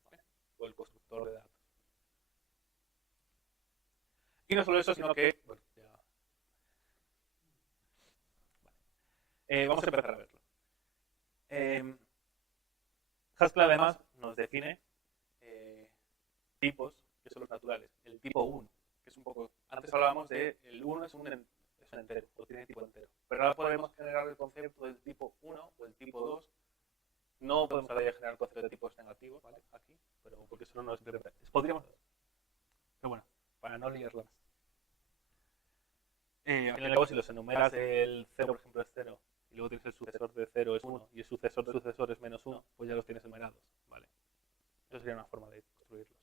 ¿vale? O el constructor de datos. Y no solo eso, sino que, bueno, ya... Vale. Vamos a empezar a verlo. Haskell además nos define tipos que son los naturales. El tipo 1, que es un poco... Antes hablábamos de el 1 es un entero, o tiene tipo entero. Pero ahora podemos generar el concepto del tipo 1 o el tipo 2. No podemos todavía generar el concepto de tipos negativos, ¿vale? Aquí, pero porque eso no nos interpreta. Podríamos... Pero bueno, para no liarlo más. Al fin y al cabo, si los enumeras, el 0, por ejemplo, es 0, y luego tienes el sucesor de 0 es 1, y el sucesor de sucesor es menos 1, pues ya los tienes enumerados, ¿vale? Eso sería una forma de construirlos.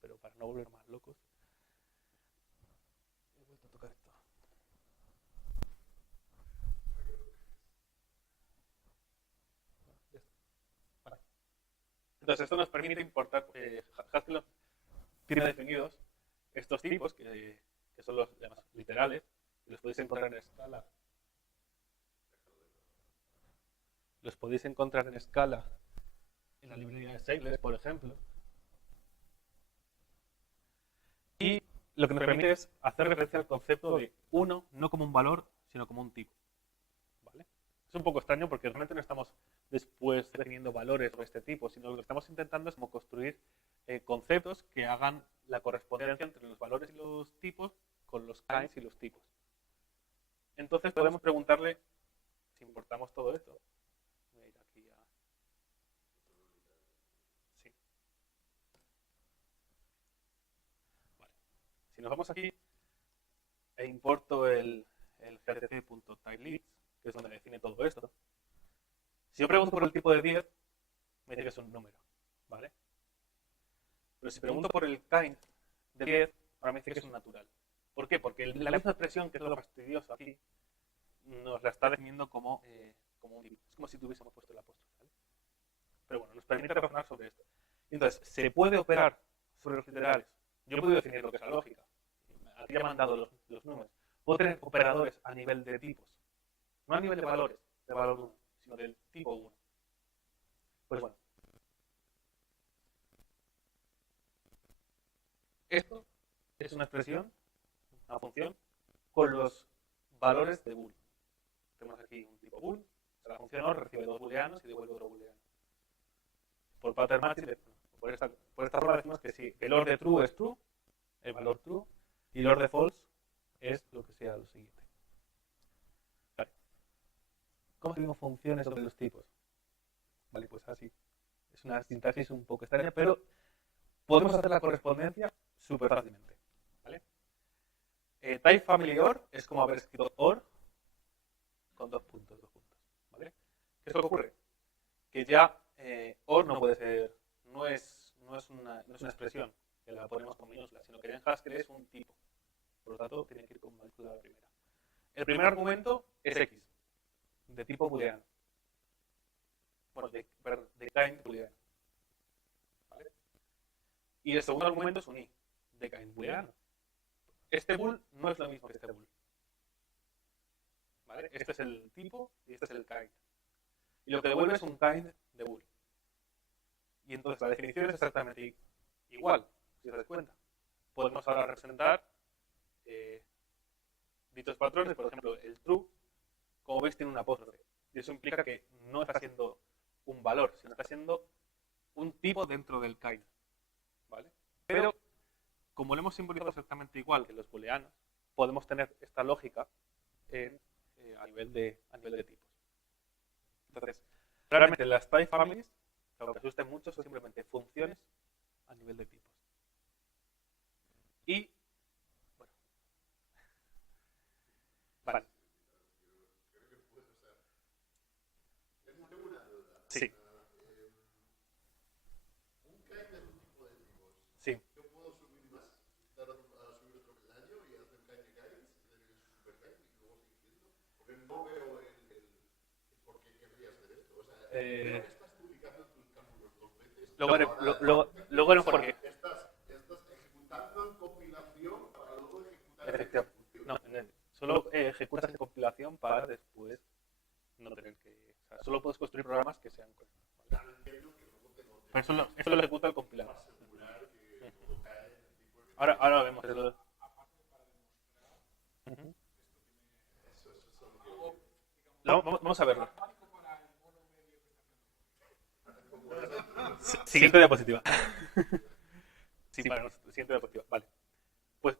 Pero para no volver más locos, he vuelto a tocar esto. Vale. Entonces, esto nos permite importar, Haskell tiene definidos estos tipos, que son los llamados literales, y los podéis encontrar en escala. Los podéis encontrar en escala en la librería de Seidler, por ejemplo. Y lo que nos permite es hacer referencia al concepto de uno no como un valor, sino como un tipo. ¿Vale? Es un poco extraño porque realmente no estamos después definiendo valores de este tipo, sino lo que estamos intentando es como construir conceptos que hagan la correspondencia entre los valores y los tipos con los kinds y los tipos. Entonces podemos preguntarle si importamos todo esto. Voy a ir aquí a... Sí. Vale. Si nos vamos aquí e importo el grc.typelist, que es donde define todo esto, si yo pregunto por el tipo de 10, me dice que es un número, ¿vale? Pero si pregunto por el kind de 10, ahora me dice que es un natural. ¿Por qué? Porque la misma expresión, que es lo fastidioso aquí, nos la está definiendo como un tipo. Es como si tuviésemos puesto el apóstrofe, ¿vale? Pero bueno, nos permite razonar sobre esto. Entonces, ¿se puede operar sobre los literales? Yo he podido definir lo que es la lógica. Aquí ya me han dado los números. Puedo tener operadores a nivel de tipos. No a nivel de valores, de valor 1, sino del tipo 1. Pues bueno. Esto es una expresión, una función, con los valores de bool. Tenemos aquí un tipo bool. La función OR recibe dos booleanos y devuelve otro booleano. Por pattern matching, por esta forma decimos que si el OR de true es true, el valor true, y el OR de false es lo que sea lo siguiente. Vale. ¿Cómo escribimos funciones sobre los tipos? Vale, pues así. Es una sintaxis un poco extraña, pero podemos hacer la correspondencia súper fácilmente. ¿Vale? Type family OR es como haber escrito OR con dos puntos. ¿Vale? ¿Qué es lo que ocurre? Que ya OR no puede ser, no es una expresión que la ponemos con minúsculas, sino que en Haskell es un tipo. Por lo tanto, tiene que ir con mayúscula la primera. El primer argumento es X, de tipo booleano. Bueno, de kind booleano. ¿Vale? Y el segundo argumento es un I, de kind booleano. Este bool no es lo mismo que este bool. ¿Vale? Este es el tipo y este es el kind. Y lo que devuelve es un kind de bool. Y entonces la definición es exactamente igual. si os dais cuenta. Podemos ahora representar dichos patrones, por ejemplo, el true, como veis, tiene un apóstrofe. Y eso implica que no está siendo un valor, sino está siendo un tipo dentro del kind. ¿Vale? Pero, como lo hemos simbolizado exactamente igual que los booleanos, podemos tener esta lógica a nivel de tipos. Entonces, realmente las type families, aunque asusten mucho, son simplemente funciones a nivel de tipos. Y, bueno, vale. Sí. Sí. Luego no porque... No, solo ejecutas en compilación para después no tener que... O sea, solo puedes construir programas que sean... ¿vale? Pero eso lo ejecuta el compilador. Ahora lo vemos. Vamos a verlo. Siguiente diapositiva. Sí, para nosotros. Siguiente diapositiva. Vale. Pues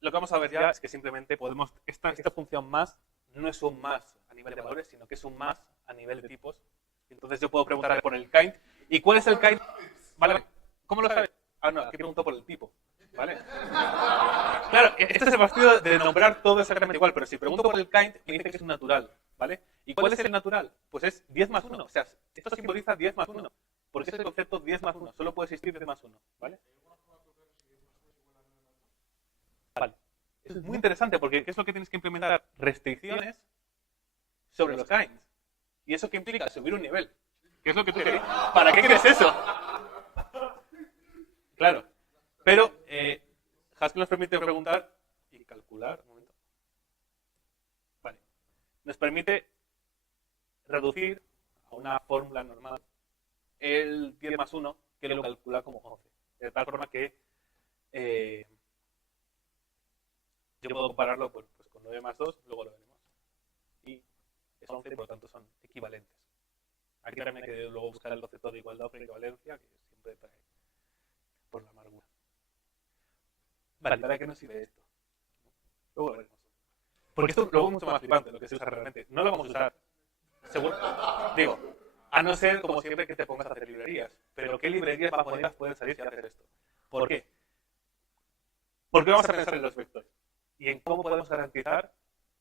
lo que vamos a ver ya es que simplemente podemos... Esta función más no es un más a nivel de valores, sino que es un más a nivel de tipos. Entonces yo puedo preguntarle por el kind. ¿Y cuál es el kind? Vale. ¿Cómo lo sabe? Ah, no, aquí pregunto por el tipo. ¿Vale? Claro, este es el fastidio de nombrar todo exactamente igual, pero si pregunto por el kind, me dice que es un natural. ¿Vale? ¿Y cuál es el natural? Pues es 10 más 1. O sea, esto simboliza 10 más 1. Porque es el concepto 10 más 1. Solo puede existir 10 más 1. ¿Vale? Vale. Eso es muy interesante porque ¿qué es lo que tienes que implementar? Restricciones sobre los kinds. ¿Y eso qué implica? Subir un nivel. ¿Qué es lo que tú querías? ¿Para qué quieres eso? Claro. Pero Haskell nos permite preguntar y calcular. Un momento. Vale. Nos permite reducir a una fórmula normal el 10 más 1 que lo calcula como 11. De tal forma que yo puedo compararlo pues, con 9 más 2, luego lo veremos. Y es 11, por lo tanto son equivalentes. Aquí también hay que luego buscar el concepto de igualdad o equivalencia, que siempre trae por la amargura. Vale, ¿para qué nos sirve esto? Luego lo veremos. Porque esto luego es mucho más flipante, lo que se usa realmente. No lo vamos a usar, seguro. Digo, a no ser, como siempre, que te pongas a hacer librerías. Pero ¿qué librerías bonitas pueden salir si haces esto? ¿Por qué? Porque vamos a pensar en los vectores. Y en cómo podemos garantizar,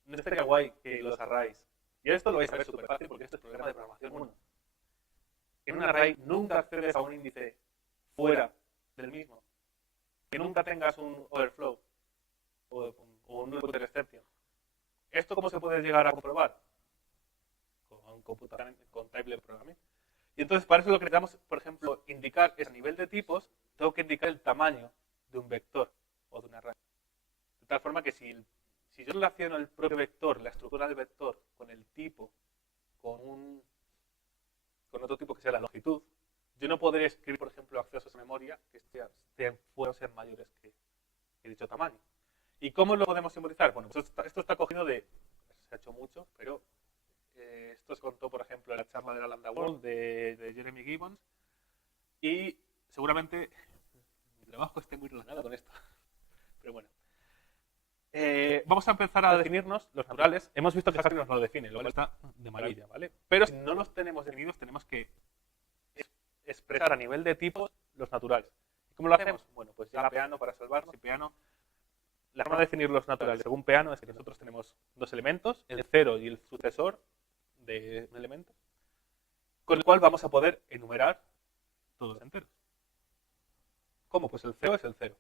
no estaría guay que los arrays. Y esto lo vais a ver súper fácil porque esto es problema de programación 1. En un array nunca accedes a un índice fuera del mismo. Que nunca tengas un overflow o un null pointer exception. ¿Esto cómo se puede llegar a comprobar? Con type programming. Y entonces para eso lo que necesitamos, por ejemplo, indicar es a nivel de tipos, tengo que indicar el tamaño de un vector o de un array. De tal forma que si yo relaciono el propio vector, la estructura del vector, con el tipo, con otro tipo que sea la longitud, yo no podré escribir, por ejemplo, accesos a memoria que puedan ser mayores que dicho tamaño. ¿Y cómo lo podemos simbolizar? Bueno, pues esto está cogido se ha hecho mucho, pero esto se contó, por ejemplo, en la charla de la Lambda World de Jeremy Gibbons, y seguramente mi trabajo esté muy relacionado con esto. Pero bueno. Vamos a empezar a definirnos los naturales. Hemos visto que Haskell nos lo define, lo cual está de maravilla, ¿vale? Pero si no los tenemos definidos, tenemos que expresar a nivel de tipos los naturales. ¿Cómo lo hacemos? Bueno, pues ya Peano para salvarnos. Y Peano, la forma de definir los naturales según Peano es que nosotros tenemos dos elementos, el 0 y el sucesor de un elemento, con el cual vamos a poder enumerar todos enteros. ¿Cómo? Pues el 0 es el 0.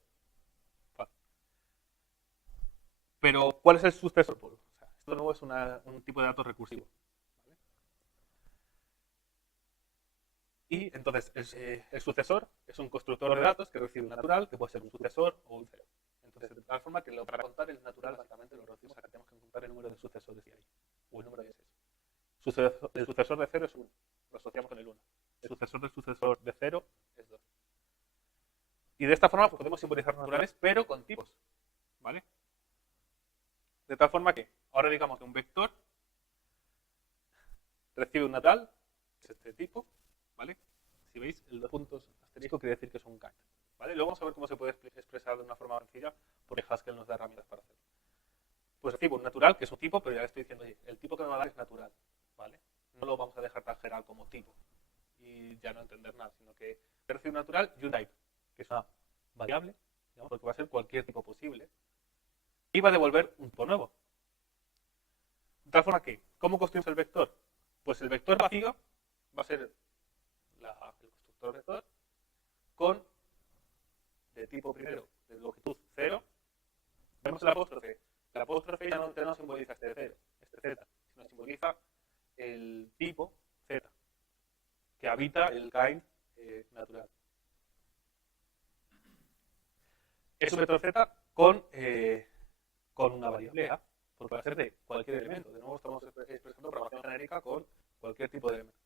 Pero, ¿cuál es el sucesor? O sea, esto de nuevo es un tipo de dato recursivo. ¿Vale? Y entonces, el sucesor es un constructor de datos que recibe un natural, que puede ser un sucesor o un 0. Entonces, de tal forma que para contar el natural, básicamente lo reducimos a que tenemos que contar el número de sucesores de ahí, o el número de ese. El sucesor de 0 es 1, lo asociamos con el 1. El sucesor del sucesor de 0 es 2. Y de esta forma pues, podemos simbolizar naturales, pero con tipos, ¿vale? De tal forma que ahora digamos que un vector recibe un natural, es este tipo, ¿vale? Si veis, el dos puntos asterisco quiere decir que es un kite, ¿vale? Luego vamos a ver cómo se puede expresar de una forma sencilla, porque Haskell nos da herramientas para hacerlo. Pues recibo un natural, que es un tipo, pero ya le estoy diciendo, oye, el tipo que me va a dar es natural, ¿vale? No lo vamos a dejar tan general como tipo y ya no entender nada, sino que recibo un natural y un type, que es una variable, digamos, porque va a ser cualquier tipo posible, y va a devolver un tipo nuevo. De tal forma que, ¿cómo construimos el vector? Pues el vector vacío va a ser el constructor vector con de tipo primero de longitud 0. Vemos el apóstrofe. El apóstrofe ya no simboliza este 0, este z, sino simboliza el tipo z, que habita el kind natural. Es un vector z con una variable a, porque va a ser de cualquier elemento. De nuevo estamos expresando programación genérica con cualquier tipo de elemento.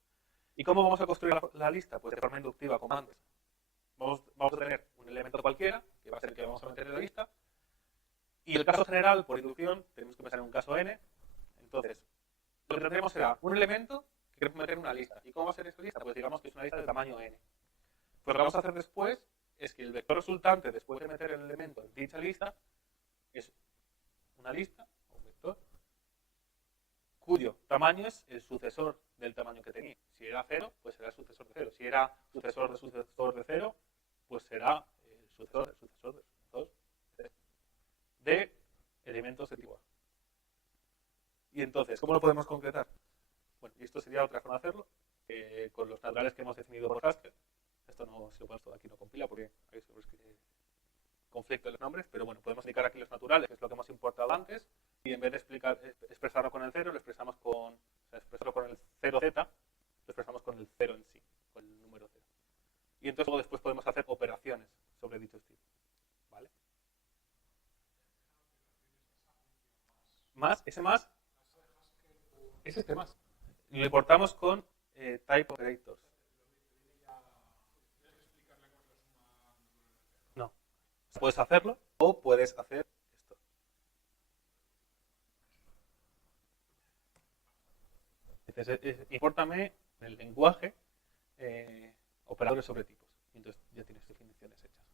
¿Y cómo vamos a construir la lista? Pues de forma inductiva, como antes. Vamos a tener un elemento cualquiera, que va a ser el que vamos a meter en la lista, y el caso general, por inducción, tenemos que pensar en un caso n. Entonces, lo que tendremos será un elemento que queremos meter en una lista. ¿Y cómo va a ser esa lista? Pues digamos que es una lista de tamaño n. Pues lo que vamos a hacer después es que el vector resultante, después de meter el elemento en dicha lista, es una lista, o un vector, cuyo tamaño es el sucesor del tamaño que tenía. Si era 0, pues será el sucesor de 0. Si era sucesor de 0, pues será el sucesor de elementos de tipo A. Y entonces, ¿cómo lo podemos concretar? Bueno, y esto sería otra forma de hacerlo, con los naturales que hemos definido por Haskell. Esto no, si lo ponemos todo aquí no compila porque hay conflicto en los nombres, pero bueno, podemos indicar aquí los naturales, que es lo que hemos importado antes, y en vez de expresarlo con el 0, lo expresamos con, expresarlo con el 0z, lo expresamos con el 0 en sí, con el número 0. Y entonces luego después podemos hacer operaciones sobre dichos tipos. ¿Vale? Más, ese más, es este más. Y lo importamos con type operators. No. Puedes hacerlo o puedes hacer esto. Entonces, impórtame en el lenguaje operadores sobre tipos. Y entonces ya tienes definiciones hechas.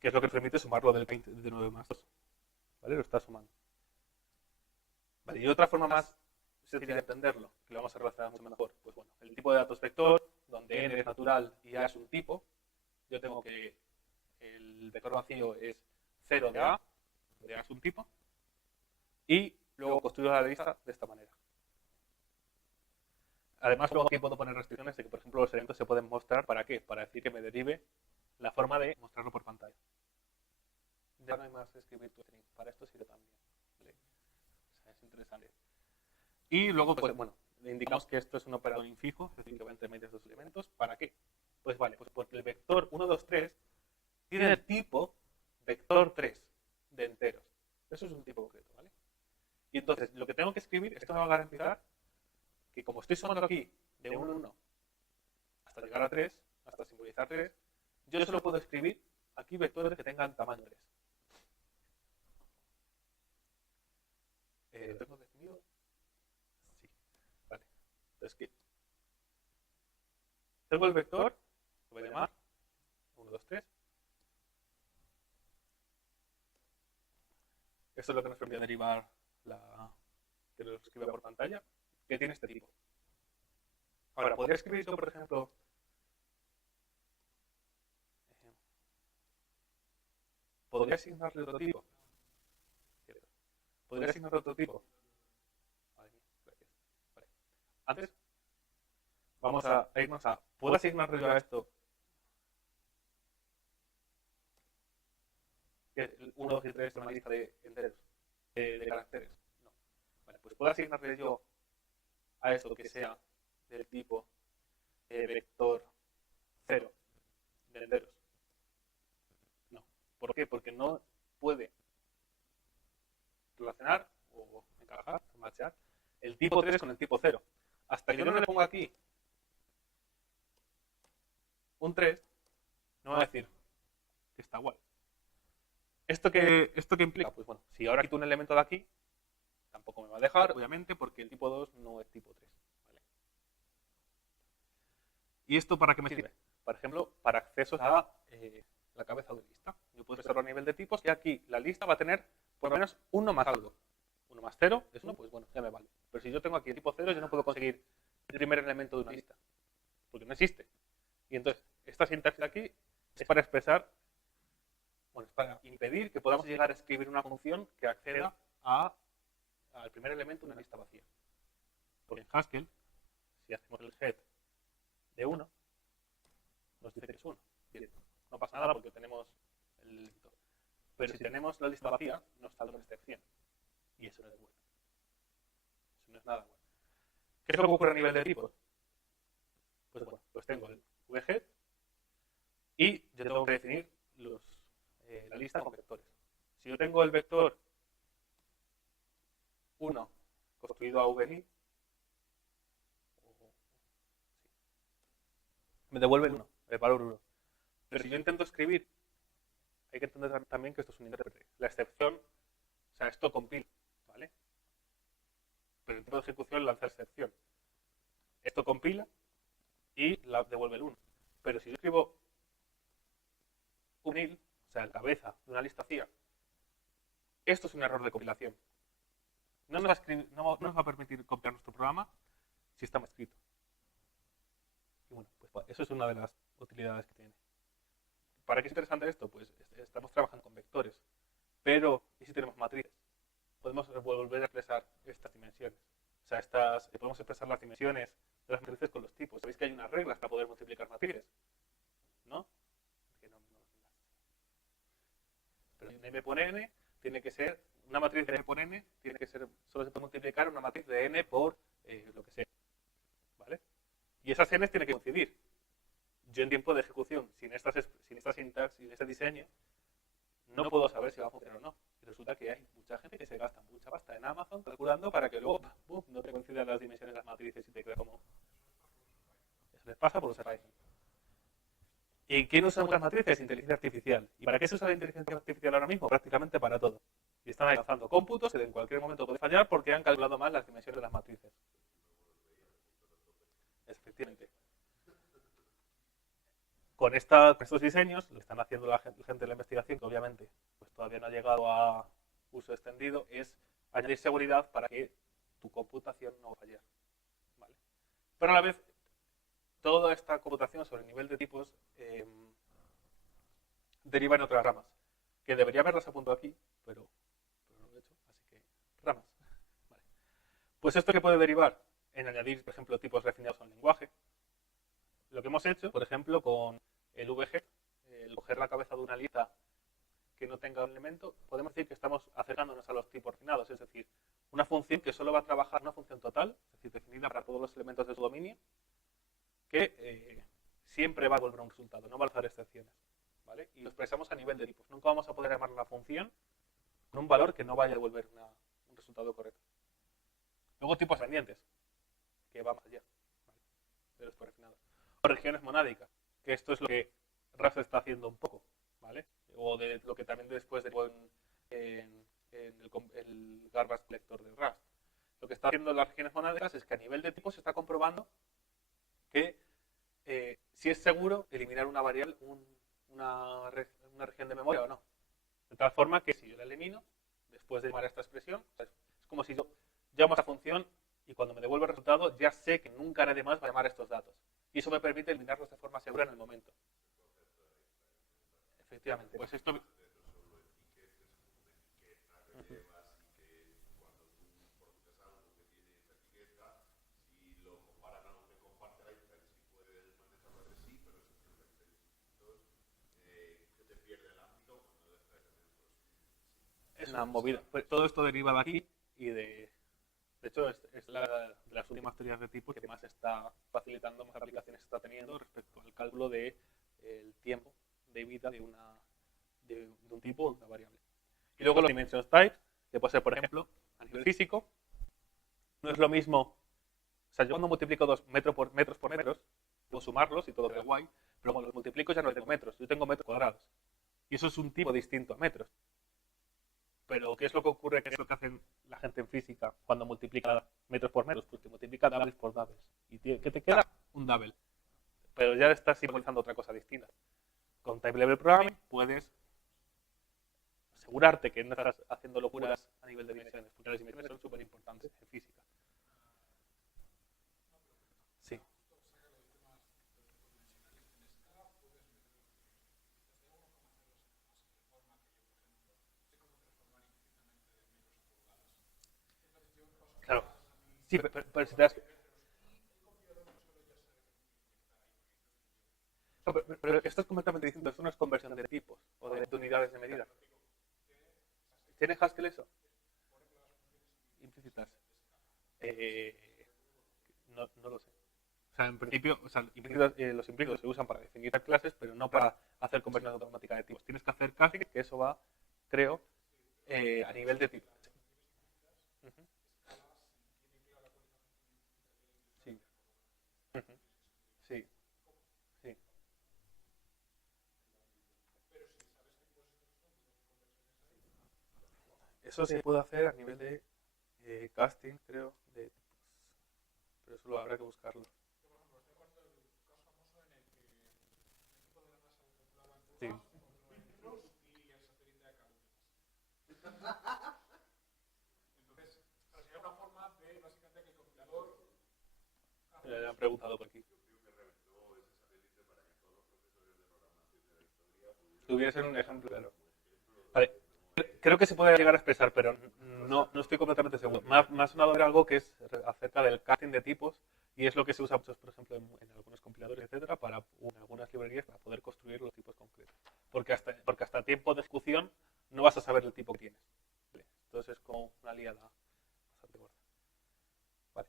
Que es lo que te permite sumarlo del 20 de 9 más 2. ¿Vale? Lo estás sumando. Vale, y otra forma más sencilla de entenderlo, que lo vamos a relacionar mucho mejor. Pues bueno, el tipo de datos vector, donde n es natural y a es un tipo, yo tengo que el vector vacío es 0 de a es un tipo, y luego construyo la lista de esta manera. Además, luego aquí puedo poner restricciones de que, por ejemplo, los elementos se pueden mostrar. ¿Para qué? Para decir que me derive la forma de mostrarlo por pantalla. Ya no hay más escribir tu string. Para esto sirve también. ¿Vale? O sea, es interesante. Y luego, pues bueno, indicamos que esto es un operador infijo, es decir, que va entre medias de dos elementos. ¿Para qué? Pues vale, pues porque el vector 1, 2, 3 tiene el tipo vector 3 de enteros. Eso es un tipo concreto, ¿vale? Y entonces, lo que tengo que escribir, esto me va a garantizar que como estoy sumando aquí de 1 en 1 hasta llegar a 3, hasta simbolizar 3, yo solo puedo escribir aquí vectores que tengan tamaño 3. ¿Lo tengo definido? Sí. Vale. Entonces, ¿qué? Tengo el vector, lo voy a llamar 1, 2, 3. Esto es lo que nos permite derivar que lo escriba por pantalla, que tiene este tipo. Ahora, podría escribir yo, por ejemplo, podría asignarle otro tipo. Podría asignarle otro tipo. Vale, gracias. Vale. Antes, vamos a irnos a, ¿puedo asignarle yo a esto? Que el 1, 2 y 3 es una lista de enteros, de caracteres. No. Vale, pues puedo asignarle yo a esto que sea del tipo vector 0 de enteros. No. ¿Por qué? Porque no puede relacionar o encajar, matchear el tipo 3 con el tipo 0. Hasta que yo no le pongo aquí un 3, no va a decir, está guay. ¿Esto qué implica? Pues bueno, si ahora quito un elemento de aquí, tampoco me va a dejar, obviamente, porque el tipo 2 no es tipo 3. ¿Vale? ¿Y esto para qué me sirve? Por ejemplo, para accesos a la cabeza de lista. Yo puedo expresarlo a nivel de tipos y aquí la lista va a tener por lo menos 1 más algo. 1 más 0 es 1, pues bueno, ya me vale. Pero si yo tengo aquí el tipo 0, yo no puedo conseguir el primer elemento de una lista, porque no existe. Y entonces, esta sintaxis de aquí es para expresar, bueno, es para impedir que podamos llegar a escribir una función que acceda al primer elemento de una lista vacía. Porque en Haskell, si hacemos el head de 1, nos dice que es 1. Bien, no pasa nada porque tenemos el elemento. Pero si tenemos la lista vacía, nos saldrá una excepción. Y eso no es bueno. Eso no es nada bueno. ¿Qué es lo que ocurre a nivel de tipos? Pues bueno, pues tengo el vhead y yo tengo que definir la lista con vectores. Si yo tengo el vector 1 construido a vmi, me devuelve el 1, el valor 1. Pero si yo intento escribir, hay que entender también que esto es un intérprete. La excepción, o sea, esto compila, ¿vale? Pero en tipo de ejecución lanza excepción. Esto compila y la devuelve el 1. Pero si yo escribo un nil, o sea, el cabeza de una lista vacía, esto es un error de compilación. No nos va a permitir copiar nuestro programa si está mal escrito. Y bueno, pues eso es una de las utilidades que tiene. ¿Para qué es interesante esto? Pues estamos trabajando con vectores. Pero, ¿y si tenemos matrices? Podemos volver a expresar estas dimensiones. O sea, podemos expresar las dimensiones de las matrices con los tipos. ¿Sabéis que hay unas reglas para poder multiplicar matrices? ¿No? Pero en m por n tiene que ser, una matriz de n por n tiene que ser, solo se puede multiplicar una matriz de n por lo que sea. ¿Vale? Y esas n tienen que coincidir. Yo en tiempo de ejecución, sin esta sintaxis, sin este diseño, no puedo saber si va a funcionar o no. Y resulta que hay mucha gente que se gasta mucha pasta en Amazon calculando para que luego no te coincidan las dimensiones de las matrices y te queda como... Eso les pasa por usar Python. ¿Y quién usa muchas matrices? Inteligencia artificial. ¿Y para qué se usa la inteligencia artificial ahora mismo? Prácticamente para todo. Y están lanzando cómputos que en cualquier momento puede fallar porque han calculado mal las dimensiones de las matrices. Efectivamente. Con estos diseños, lo que están haciendo la gente de la investigación, que obviamente pues todavía no ha llegado a uso extendido, es añadir seguridad para que tu computación no falle. ¿Vale? Pero a la vez, toda esta computación sobre el nivel de tipos deriva en otras ramas, que debería haberlas apuntado aquí, pero no lo he hecho, así que ramas. Vale. Pues esto que puede derivar en añadir, por ejemplo, tipos refinados a un lenguaje. Lo que hemos hecho, por ejemplo, con el vhead, el coger la cabeza de una lista que no tenga un elemento, podemos decir que estamos acercándonos a los tipos refinados, es decir, una función que solo va a trabajar una función total, es decir, definida para todos los elementos de su dominio, que siempre va a devolver un resultado, no va a lanzar excepciones. ¿Vale? Y lo expresamos a nivel de tipos. Nunca vamos a poder llamar la función con un valor que no vaya a devolver un resultado correcto. Luego tipos pendientes, que va más allá, ¿vale? De los tipos refinados. O regiones monádicas, que esto es lo que Rust está haciendo un poco, ¿vale? O de lo que también después derivó en el garbage collector de Rust. Lo que está haciendo las regiones monádicas es que a nivel de tipos se está comprobando que si es seguro eliminar una variable, una región de memoria o no. De tal forma que si yo la elimino, después de llamar a esta expresión, es como si yo llamo a esta función y cuando me devuelve el resultado ya sé que nunca haré de más va a llamar a estos datos. Y eso me permite eliminarlos de forma segura en el momento. Efectivamente. Pues esto... Es una movida. Pues todo esto deriva de aquí y de hecho es de las últimas teorías de tipos que más está facilitando, más aplicaciones está teniendo respecto al cálculo del tiempo de vida de un tipo o una variable. Y luego los dimensions types, que puede ser, por ejemplo, a nivel físico, no es lo mismo. O sea, yo cuando multiplico metros por metros, puedo sumarlos y todo queda guay, pero cuando los multiplico ya no tengo metros, yo tengo metros cuadrados. Y eso es un tipo distinto a metros. Pero ¿qué es lo que ocurre? ¿Qué es lo que hacen la gente en física cuando multiplica metros por metros? Pues te multiplica doubles por doubles. ¿Y qué te queda? Un double. Pero ya estás simbolizando otra cosa distinta. Con Type Level Programming puedes asegurarte que no estás haciendo locuras a nivel de dimensiones, porque las dimensiones son súper importantes en física. Sí. Claro. Sí, pero si te das... No, pero esto es completamente distinto. Esto no es conversión de tipos o de unidades de medida. ¿Tiene Haskell eso? Implícitas. Eh, no lo sé. O sea, en principio, o sea, los implícitos se usan para definir clases, pero no para hacer conversión automática de tipos. Tienes que hacer casting, que eso va, creo, a nivel de tipos. Ujú. Sí. Ujú. Sí. Sí. Eso se puede hacer a nivel de casting, creo, de tipos. Pero eso habrá que buscarlo. Sí. Me han preguntado por aquí. Tuviera ser un ejemplo, claro. Vale. Creo que se puede llegar a expresar, pero no estoy completamente seguro. Me ha sonado ver algo que es acerca del casting de tipos y es lo que se usa, pues, por ejemplo, en algunos compiladores, etcétera, en algunas librerías para poder construir los tipos concretos. Porque hasta tiempo de ejecución no vas a saber el tipo que tienes. ¿Vale? Entonces es como una liada bastante gorda. Vale.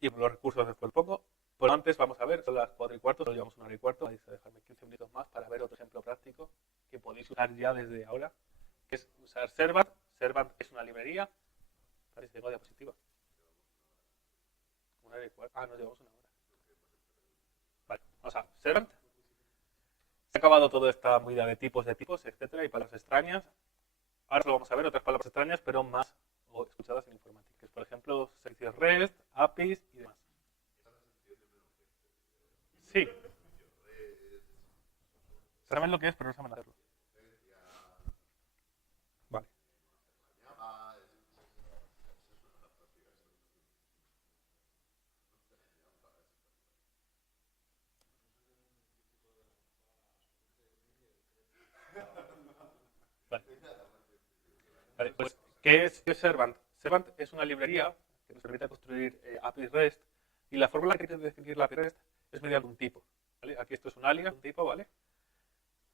Y los recursos después pongo. Pero antes vamos a ver, son las 4:15, solo llevamos 1 hora y cuarto. Vais a dejarme 15 minutos más para ver otro ejemplo práctico que podéis usar ya desde ahora, que es usar Servant. Servant es una librería. Parece que tengo diapositiva. 1 hora y cuarto. Nos llevamos 1 hora. Vale, vamos a Servant. Se ha acabado toda esta movida de tipos, etcétera, y palabras extrañas. Ahora solo vamos a ver otras palabras extrañas, pero más escuchadas en informática, que es, por ejemplo, servicios REST, APIs y demás. Sí. Saben lo que es, pero no saben hacerlo. Vale. Vale. Vale, pues, ¿qué es Servant? Servant es una librería que nos permite construir APIs REST y la fórmula que tiene de definir la API REST es mediante un tipo. ¿Vale? Aquí esto es un alias, un tipo, ¿vale?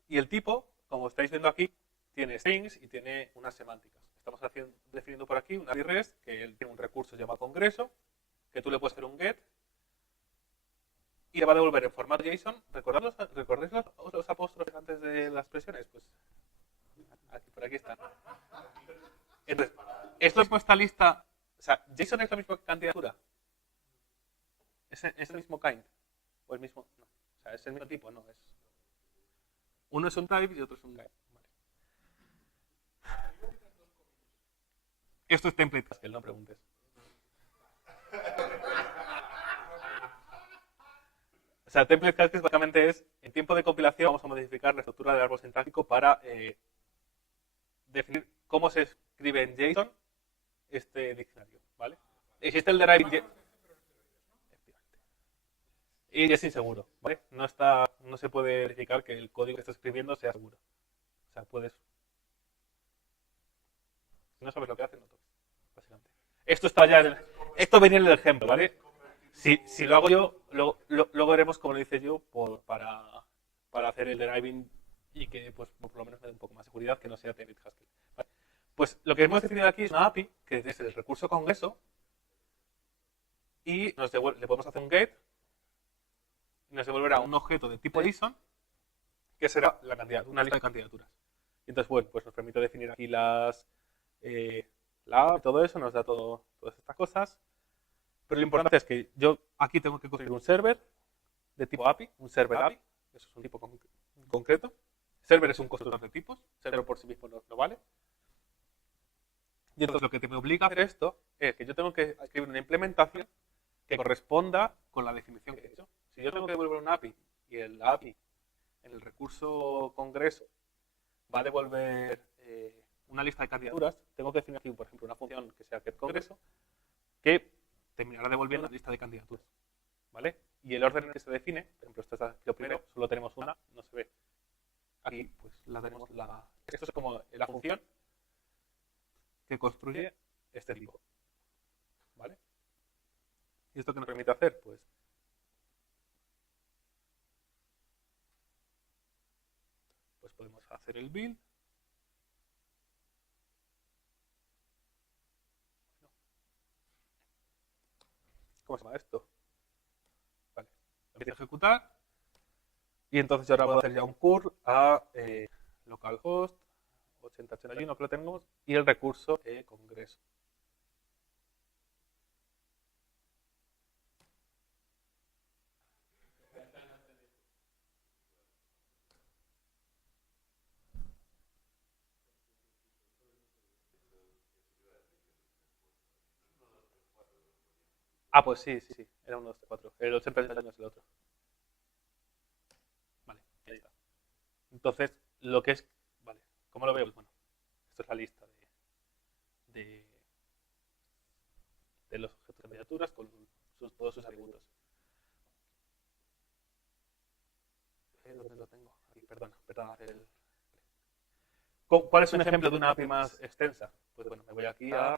Y el tipo, como estáis viendo aquí, tiene strings y tiene unas semánticas. Estamos definiendo por aquí una API REST que tiene un recurso llamado congreso, que tú le puedes hacer un get y le va a devolver en formato JSON. ¿Recordáis los apóstrofes antes de las expresiones? Pues por aquí están. Entonces, esto es esta lista. O sea, JSON es la misma candidatura. ¿Es el mismo kind? ¿O el mismo? No. O sea, es el mismo tipo, no. Uno es un type y otro es un kind. Vale. Esto es template Haskell, no preguntes. O sea, template Haskell básicamente es, en tiempo de compilación vamos a modificar la estructura del árbol sintáctico para definir cómo se escribe en JSON este diccionario, ¿vale? Existe el deriving y es inseguro, ¿vale? No se puede verificar que el código que estás escribiendo sea seguro. O sea, puedes... Si no sabes lo que hace, no toques, básicamente. Esto venía en el ejemplo, ¿vale? Si lo hago yo, luego veremos cómo lo hice yo para hacer el deriving y que pues, por lo menos me dé un poco más de seguridad que no sea template Haskell. ¿Vale? Pues lo que hemos definido aquí es una API que es el recurso congreso y le podemos hacer un get y nos devolverá un objeto de tipo JSON que será una lista de candidaturas. Y entonces, bueno, pues nos permite definir aquí la API, todo eso, nos da todas estas cosas. Pero lo importante es que yo aquí tengo que construir un server de tipo API, un server API, eso es un tipo concreto. Server es un constructor de tipos, server por sí mismo no vale. Y entonces lo que me obliga a hacer esto es que yo tengo que escribir una implementación que corresponda con la definición que he hecho. Si yo tengo que devolver un API y el API en el recurso congreso va a devolver una lista de candidaturas, tengo que definir aquí, por ejemplo, una función que sea getCongreso que terminará devolviendo la lista de candidaturas. ¿Vale? Y el orden en que se define, por ejemplo, esto es aquí lo primero, solo tenemos una, no se ve. Aquí, pues, la tenemos esto es como la función que construye este tipo. ¿Vale? ¿Y esto qué nos permite hacer? Pues podemos hacer el build. ¿Cómo se llama esto? Vale. Empieza a ejecutar. Y entonces yo ahora puedo hacer ya un curl a localhost 8081 que lo tenemos y el recurso congreso. Ah, pues sí, era uno de los 4. El 8081 es el otro. Vale, ahí está. Entonces, lo que es, vale, ¿cómo lo veo? Pues bueno, esto es la lista de los objetos de candidaturas con todos sus atributos. ¿Dónde lo tengo? Aquí, perdón. ¿Cuál es un ejemplo de una API más extensa? Pues bueno, me voy aquí a...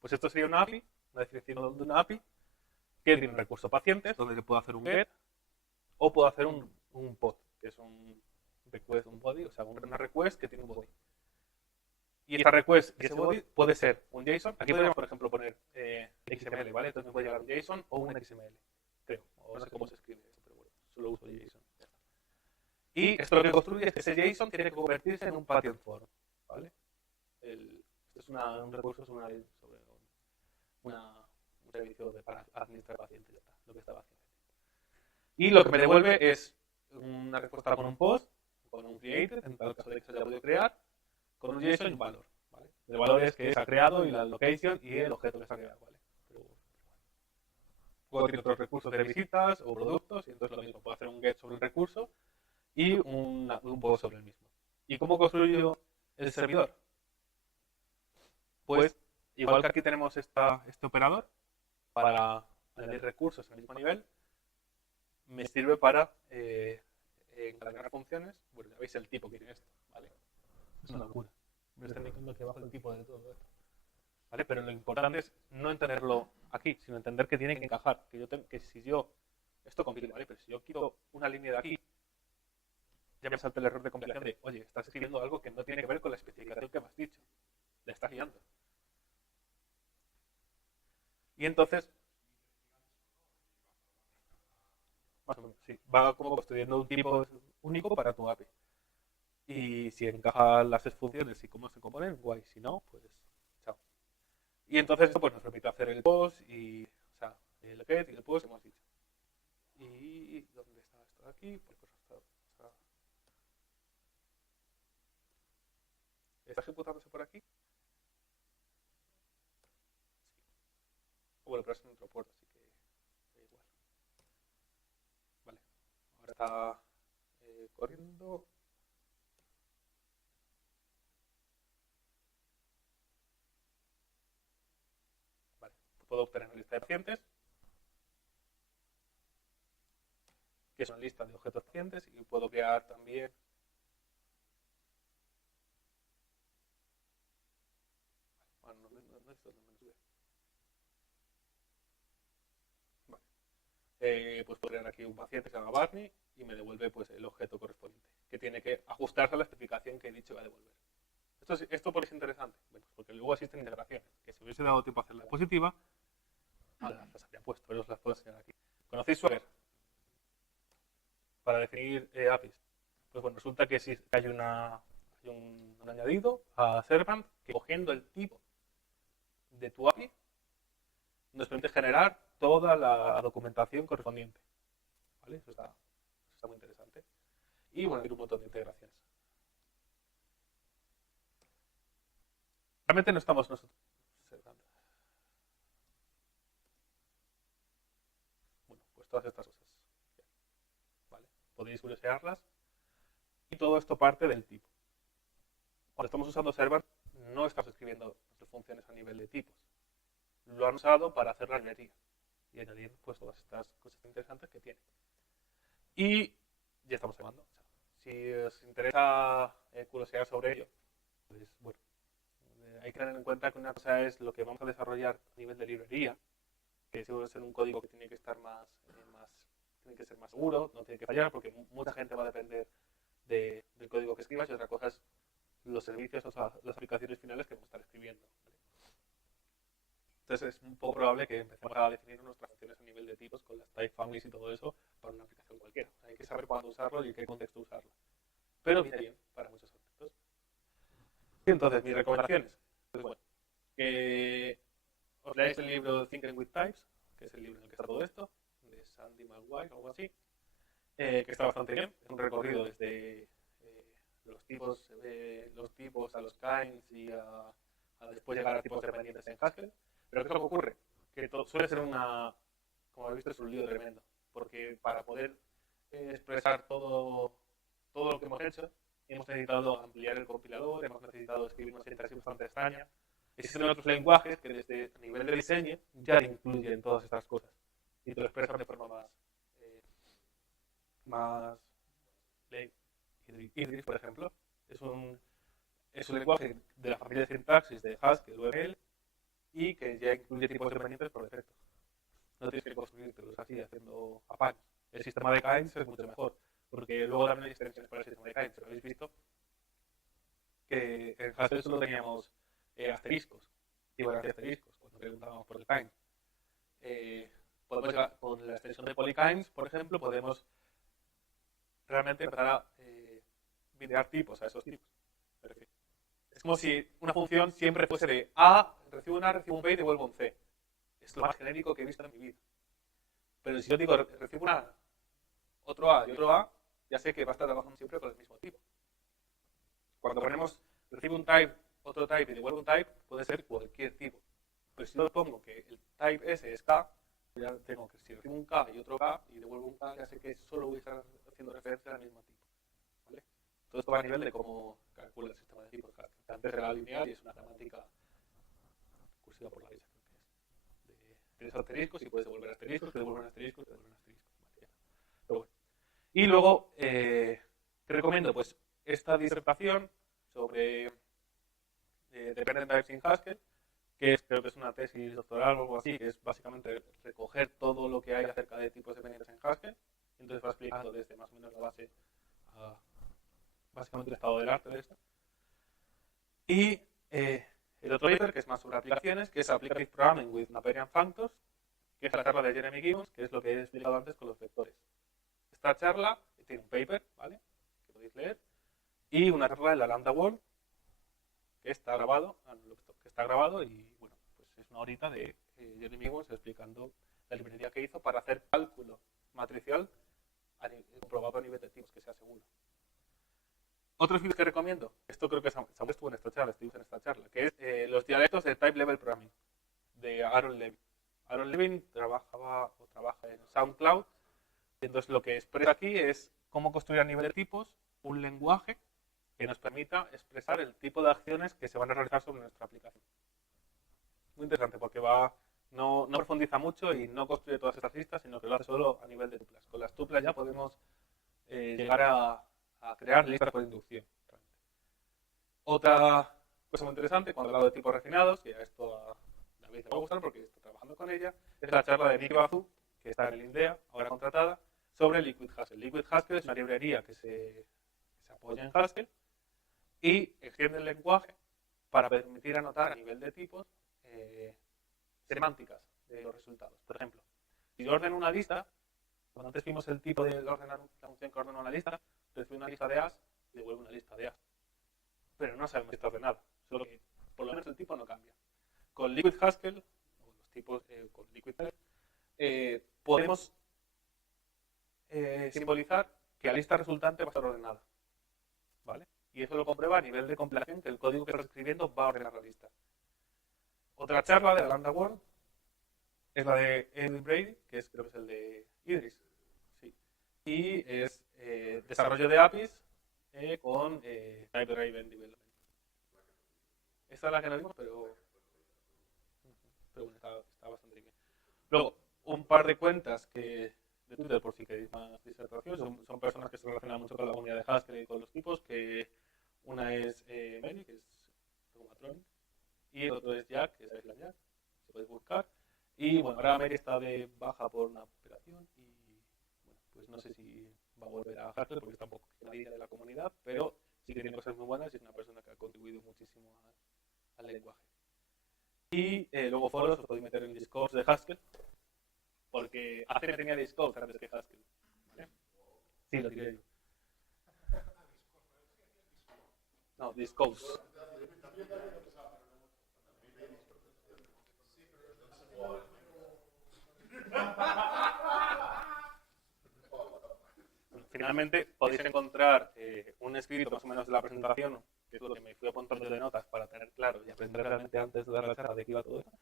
Pues esto sería una API, una definición de una API que tiene un recurso pacientes, donde le puedo hacer un get o puedo hacer un pod, que es un request, un body, o sea, una request que tiene un body. Y esta request y ese body puede ser un JSON. Aquí podríamos, por ejemplo, poner XML, ¿vale? Entonces me puede llegar un JSON o un XML, creo. O no sé cómo se escribe eso, pero bueno, solo uso JSON. Y esto lo que construye es que ese JSON tiene que convertirse en un patient form, ¿vale? Esto es un recurso sobre un servicio para administrar pacientes, ya está, lo que estaba haciendo. Y lo que me devuelve es una respuesta con un post, con un created, en tal caso de que se haya podido crear, con un JSON y un valor, ¿vale? El valor es que se ha creado y la location y el objeto que se ha creado, ¿vale? Luego tiene otros recursos de visitas o productos y entonces lo mismo, puedo hacer un get sobre el recurso y un post sobre el mismo. ¿Y cómo construyo el servidor? Pues igual que aquí tenemos este operador para añadir recursos al mismo nivel, me sirve para encargar funciones. Bueno, ya veis el tipo que tiene esto, ¿vale? Es una locura. Me está indicando aquí abajo el tipo de todo esto. ¿Vale? Pero lo importante es no entenderlo aquí, sino entender que tiene que encajar. Que si yo, esto compile, ¿vale? Pero si yo quito una línea de aquí, ya me salta el error de compilación de, oye, estás escribiendo algo que no tiene que ver con la especificación que me has dicho. Le estás guiando. Y entonces, más o menos, sí, va como construyendo un tipo único para tu API. Y si encajan las funciones y cómo se componen, guay. Si no, pues chao. Y entonces esto pues, nos permite hacer el post y, o sea, el get y el post hemos dicho. ¿Y dónde está esto de aquí? Pues ¿está ejecutándose por aquí? Bueno, pero es en otro puerto, así que da igual. Vale, ahora está corriendo. Vale, puedo obtener una lista de pacientes, que es una lista de objetos pacientes, y puedo crear también pues puedo crear aquí un paciente que se llama Barney y me devuelve pues el objeto correspondiente, que tiene que ajustarse a la especificación que he dicho que va a devolver. ¿Esto por qué es interesante? Bueno, porque luego existen integraciones, que si hubiese dado tiempo a hacer la diapositiva, las habría puesto, pero os las puedo enseñar aquí. ¿Conocéis Swagger? Para definir APIs. Pues bueno, resulta que si hay un añadido a Servant que cogiendo el tipo de tu API nos permite generar toda la documentación correspondiente. ¿Vale? Eso está muy interesante. Y bueno, tiene un montón de integraciones. Realmente no estamos nosotros. Bueno, pues todas estas cosas. ¿Vale? Podéis curiosearlas. Y todo esto parte del tipo. Cuando estamos usando Server, no estamos escribiendo nuestras funciones a nivel de tipos. Lo han usado para hacer la librería y añadir pues todas estas cosas interesantes que tiene. Y ya estamos acabando. Si os interesa curiosear sobre ello, pues bueno, hay que tener en cuenta que una cosa es lo que vamos a desarrollar a nivel de librería, que suele ser un código que tiene que estar tiene que ser más seguro, no tiene que fallar, porque mucha gente va a depender del código que escribas, y otra cosa es los servicios, o sea, las aplicaciones finales que vamos a estar escribiendo. ¿Vale? Entonces es un poco probable que empecemos a definir nuestras funciones a nivel de tipos con las type families y todo eso para una aplicación cualquiera. Hay que saber cuándo usarlo y en qué contexto usarlo. Pero viene bien para muchos aspectos. Y entonces, mis recomendaciones. Pues bueno, que os leáis el libro Thinking with Types, que es el libro en el que está todo esto, de Sandy McGuire o algo así, que está bastante bien. Es un recorrido desde los tipos a los kinds y a después llegar a tipos dependientes en Haskell. Pero ¿qué es lo que ocurre? Que suele ser como habéis visto, es un lío tremendo. Porque para poder expresar todo lo que hemos hecho, hemos necesitado ampliar el compilador, hemos necesitado escribir una sintaxis bastante extraña. Existen otros lenguajes que desde a nivel de diseño ya incluyen todas estas cosas y te lo expresan de forma más Idris, por ejemplo, es un lenguaje de la familia de sintaxis de Haskell, URL, y que ya incluye tipos dependientes por defecto. No tienes que construírtelos así haciendo apaños. El sistema de kinds es mucho mejor, porque luego también hay extensiones para el sistema de kinds. Pero habéis visto que en Haskell solo teníamos asteriscos, tipos de asteriscos, cuando preguntábamos por el kind. Podemos llegar, con la extensión de polykinds, por ejemplo, podemos realmente empezar a videar tipos a esos tipos. Es como si una función siempre fuese de A, recibo un A, recibo un B y devuelvo un C. Es lo más genérico que he visto en mi vida. Pero si yo digo recibo un A, otro A y otro A, ya sé que va a estar trabajando siempre con el mismo tipo. Cuando ponemos recibo un type, otro type y devuelvo un type, puede ser cualquier tipo. Pero si yo pongo que el type S es K, ya tengo que si recibo un K y otro K y devuelvo un K, ya sé que solo voy a estar haciendo referencia al mismo tipo. ¿Vale? Todo esto va a nivel de cómo calcula el sistema de tipos. Antes era lineal y es una gramática cursiva por la derecha, creo que es. Tienes asteriscos y puedes devolver asteriscos, te devuelven asteriscos, te devuelven asteriscos. Vale, pero bueno. Y luego, te recomiendo pues esta disertación sobre Dependent Types in Haskell, que creo que es una tesis doctoral o algo así, que es básicamente recoger todo lo que hay acerca de tipos dependientes en Haskell. Entonces va explicando desde más o menos la base a básicamente el estado del arte de esto. Y el otro paper, que es más sobre aplicaciones, que es Applicative Programming with Naberian Functors, que es la charla de Jeremy Gibbons, que es lo que he explicado antes con los vectores. Esta charla tiene un paper, ¿vale?, que podéis leer, y una charla de la Lambda World, que está grabado, y bueno, pues es una horita de Jeremy Gibbons explicando la librería que hizo para hacer cálculo matricial comprobado a nivel de tipos, que sea seguro. Otros vídeos que recomiendo, esto creo que Samuel estuvo en esta charla, que es los dialectos de Type Level Programming, de Aaron Levin. Aaron Levin trabaja en SoundCloud, entonces lo que expresa aquí es cómo construir a nivel de tipos un lenguaje que nos permita expresar el tipo de acciones que se van a realizar sobre nuestra aplicación. Muy interesante porque no profundiza mucho y no construye todas estas listas, sino que lo hace solo a nivel de tuplas. Con las tuplas ya podemos llegar a crear listas por inducción. Otra cosa muy interesante, cuando hablo de tipos refinados, que a esto a David le va a gustar porque está trabajando con ella, es la charla de Nick Bazú, que está en el INDEA, ahora contratada, sobre Liquid Haskell. Liquid Haskell es una librería que se apoya en Haskell y extiende el lenguaje para permitir anotar a nivel de tipos semánticas de los resultados. Por ejemplo, si yo ordeno una lista, cuando antes vimos el tipo de ordenar la función que ordena una lista, recibe una lista de As y devuelve una lista de As. Pero no sabemos si está ordenada, solo que por lo menos el tipo no cambia. con Liquid Haskell, o los tipos con Liquid Type, podemos simbolizar que la lista resultante va a estar ordenada, ¿vale? Y eso lo comprueba a nivel de compilación, que el código que estás escribiendo va a ordenar la lista. Otra charla de Lambda World es la de Edwin Brady, que creo que es el de Idris. Sí. Y es desarrollo de APIs con Type Driven Development. Esta es la que no vimos, pero bueno, está bastante bien. Luego, un par de cuentas de Twitter, por si queréis más disertación, son personas que se relacionan mucho con la comunidad de Haskell y con los tipos, que una es Meli, que es Romatronic, y el otro es Jack, que es Island Jack, se puede buscar. Y bueno, ahora Meli está de baja por una operación y bueno, pues no sé si va a volver a Haskell porque está un poco quedadilla de la comunidad, pero sí que tiene cosas muy buenas y es una persona que ha contribuido muchísimo al lenguaje. Y luego foros os podéis meter en Discord de Haskell, porque ACM tenía Discord antes que Haskell. ¿Vale? Sí, lo tiré yo. No, Discord. Finalmente podéis encontrar un escrito más o menos de la presentación, que es lo que me fui apuntando de notas para tener claro y aprender realmente antes de dar la charla de qué iba todo esto.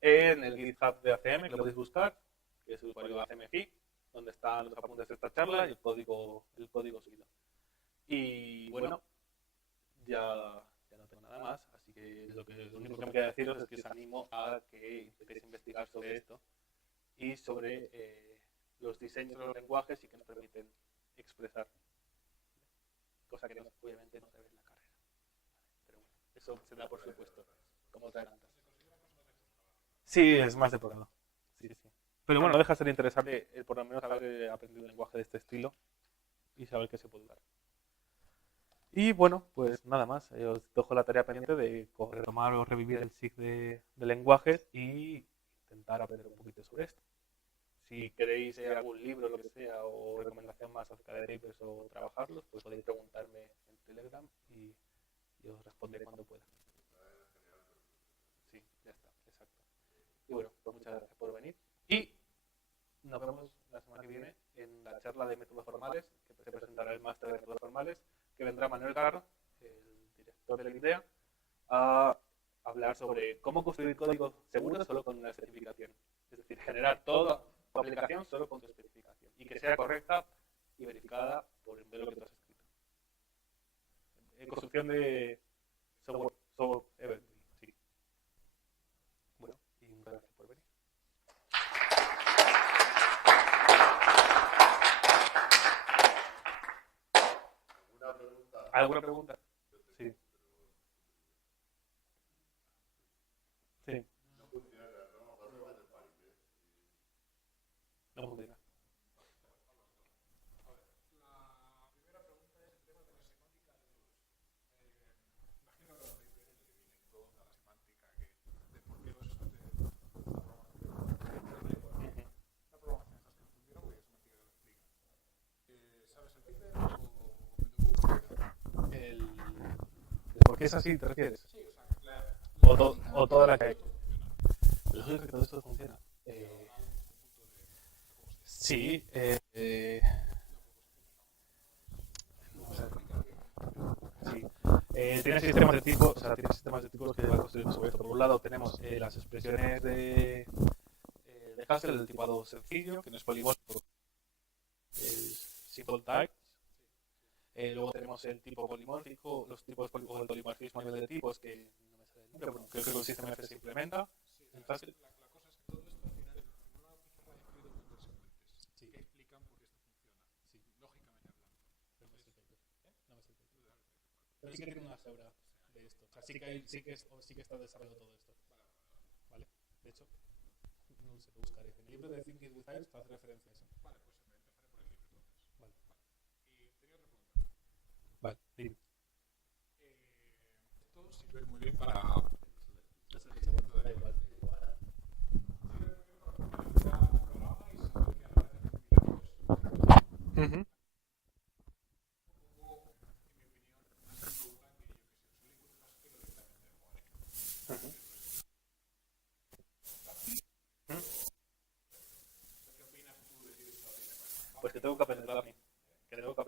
En el GitHub de ACM, que lo podéis buscar, que es el usuario de ACMFI, donde están los apuntes de esta charla y el código seguido. Y bueno, ya no tengo nada más, así que lo único que me queda deciros es que os animo a que intentéis investigar sobre esto y sobre los diseños de los lenguajes y que nos permiten expresar, cosa que obviamente no se ve en la carrera. Pero bueno, eso se da por supuesto, como otra adelantas. Sí, es más de programa. Sí. Pero bueno, no deja de ser interesante por lo menos haber aprendido un lenguaje de este estilo y saber qué se puede usar. Y bueno, pues nada más. Os dejo la tarea pendiente de retomar o revivir el SIG de lenguajes y intentar aprender un poquito sobre esto. Si queréis algún libro, lo que sea, o recomendación más acerca de papers o trabajarlos, pues podéis preguntarme en Telegram y os responderé cuando pueda. Sí, ya está, exacto. Y bueno, pues muchas gracias por venir. Y nos vemos la semana que viene en la charla de métodos formales, que se presentará el máster de métodos formales, que vendrá Manuel Garro, el director de la IDEA, a hablar sobre cómo construir código seguro solo con una especificación. Es decir, generar toda tu aplicación solo con tu especificación y que sea correcta y verificada por el modelo que tú has escrito. Construcción de software event. Sí. Bueno, y muchas gracias por venir. ¿Alguna pregunta? Sí. Sí. No funciona. ¿Por qué es así, te refieres? O toda la que hay. Lógico que todo esto funciona. Sí. Tiene sistemas de tipos, que van construidos sobre esto. Por un lado tenemos las expresiones de Haskell, el tipado sencillo, que no es polimórfico, es simple type. Luego tenemos el tipo polimórfico, los tipos o el polimorfismo a nivel de tipos, que no me sale el nombre, pero creo que el sistema F se implementa en Haskell. La cosa es que todo esto al final es una pizarra de escrito con consecuentes que explican por qué esto funciona, lógicamente hablando. No me sé el paper. Pero sí que tiene una sobra de esto. O sea, sí que está desarrollado todo esto. Vale. De hecho, no sé, lo buscaré. En el libro de Thinking with Iris hace referencia a eso. Vale, pues empezaré por el libro entonces. Vale. Y tenía otra pregunta. Vale, dime. Esto sirve muy bien para... Uh-huh. Uh-huh.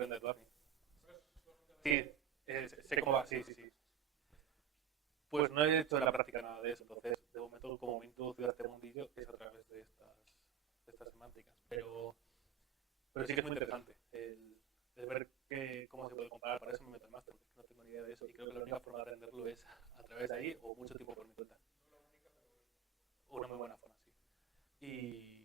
aprender Learning. Sí, sé cómo va, sí. Pues no he hecho en la práctica nada de eso, entonces de momento como me he introducido a este mundillo es a través de estas semánticas. Pero sí que es muy interesante el ver cómo se puede comparar. Para eso me meto en máster, porque no tengo ni idea de eso y creo que la única forma de aprenderlo es a través de ahí o mucho tiempo por mi cuenta. Una muy buena forma, sí.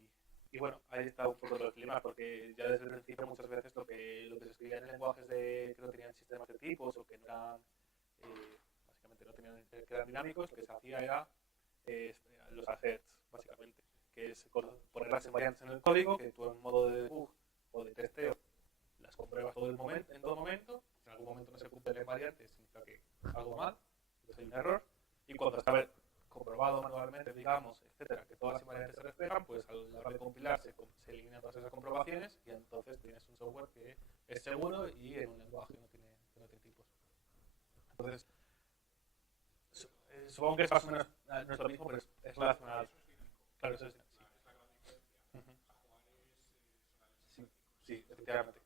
Y bueno, ahí está un poco los dilemas, porque ya desde el principio muchas veces lo que se escribía en lenguajes que no tenían sistemas de tipos o que no eran, básicamente no tenían, que eran dinámicos, lo que se hacía era los asserts, básicamente, que es poner las invariantes en el código, que tú en modo de debug o de testeo las compruebas en todo momento, en algún momento no se cumple la invariante, significa que algo mal, entonces hay un error, y cuando está comprobado manualmente, digamos, etcétera, que todas las invariantes se reflejan, pues a la hora de compilar se eliminan todas esas comprobaciones y entonces tienes un software que es seguro y en un lenguaje que no tiene tipos. Entonces, supongo que es más o menos no es lo mismo, pero es relacionado. Claro, eso es. Sí, sí, efectivamente.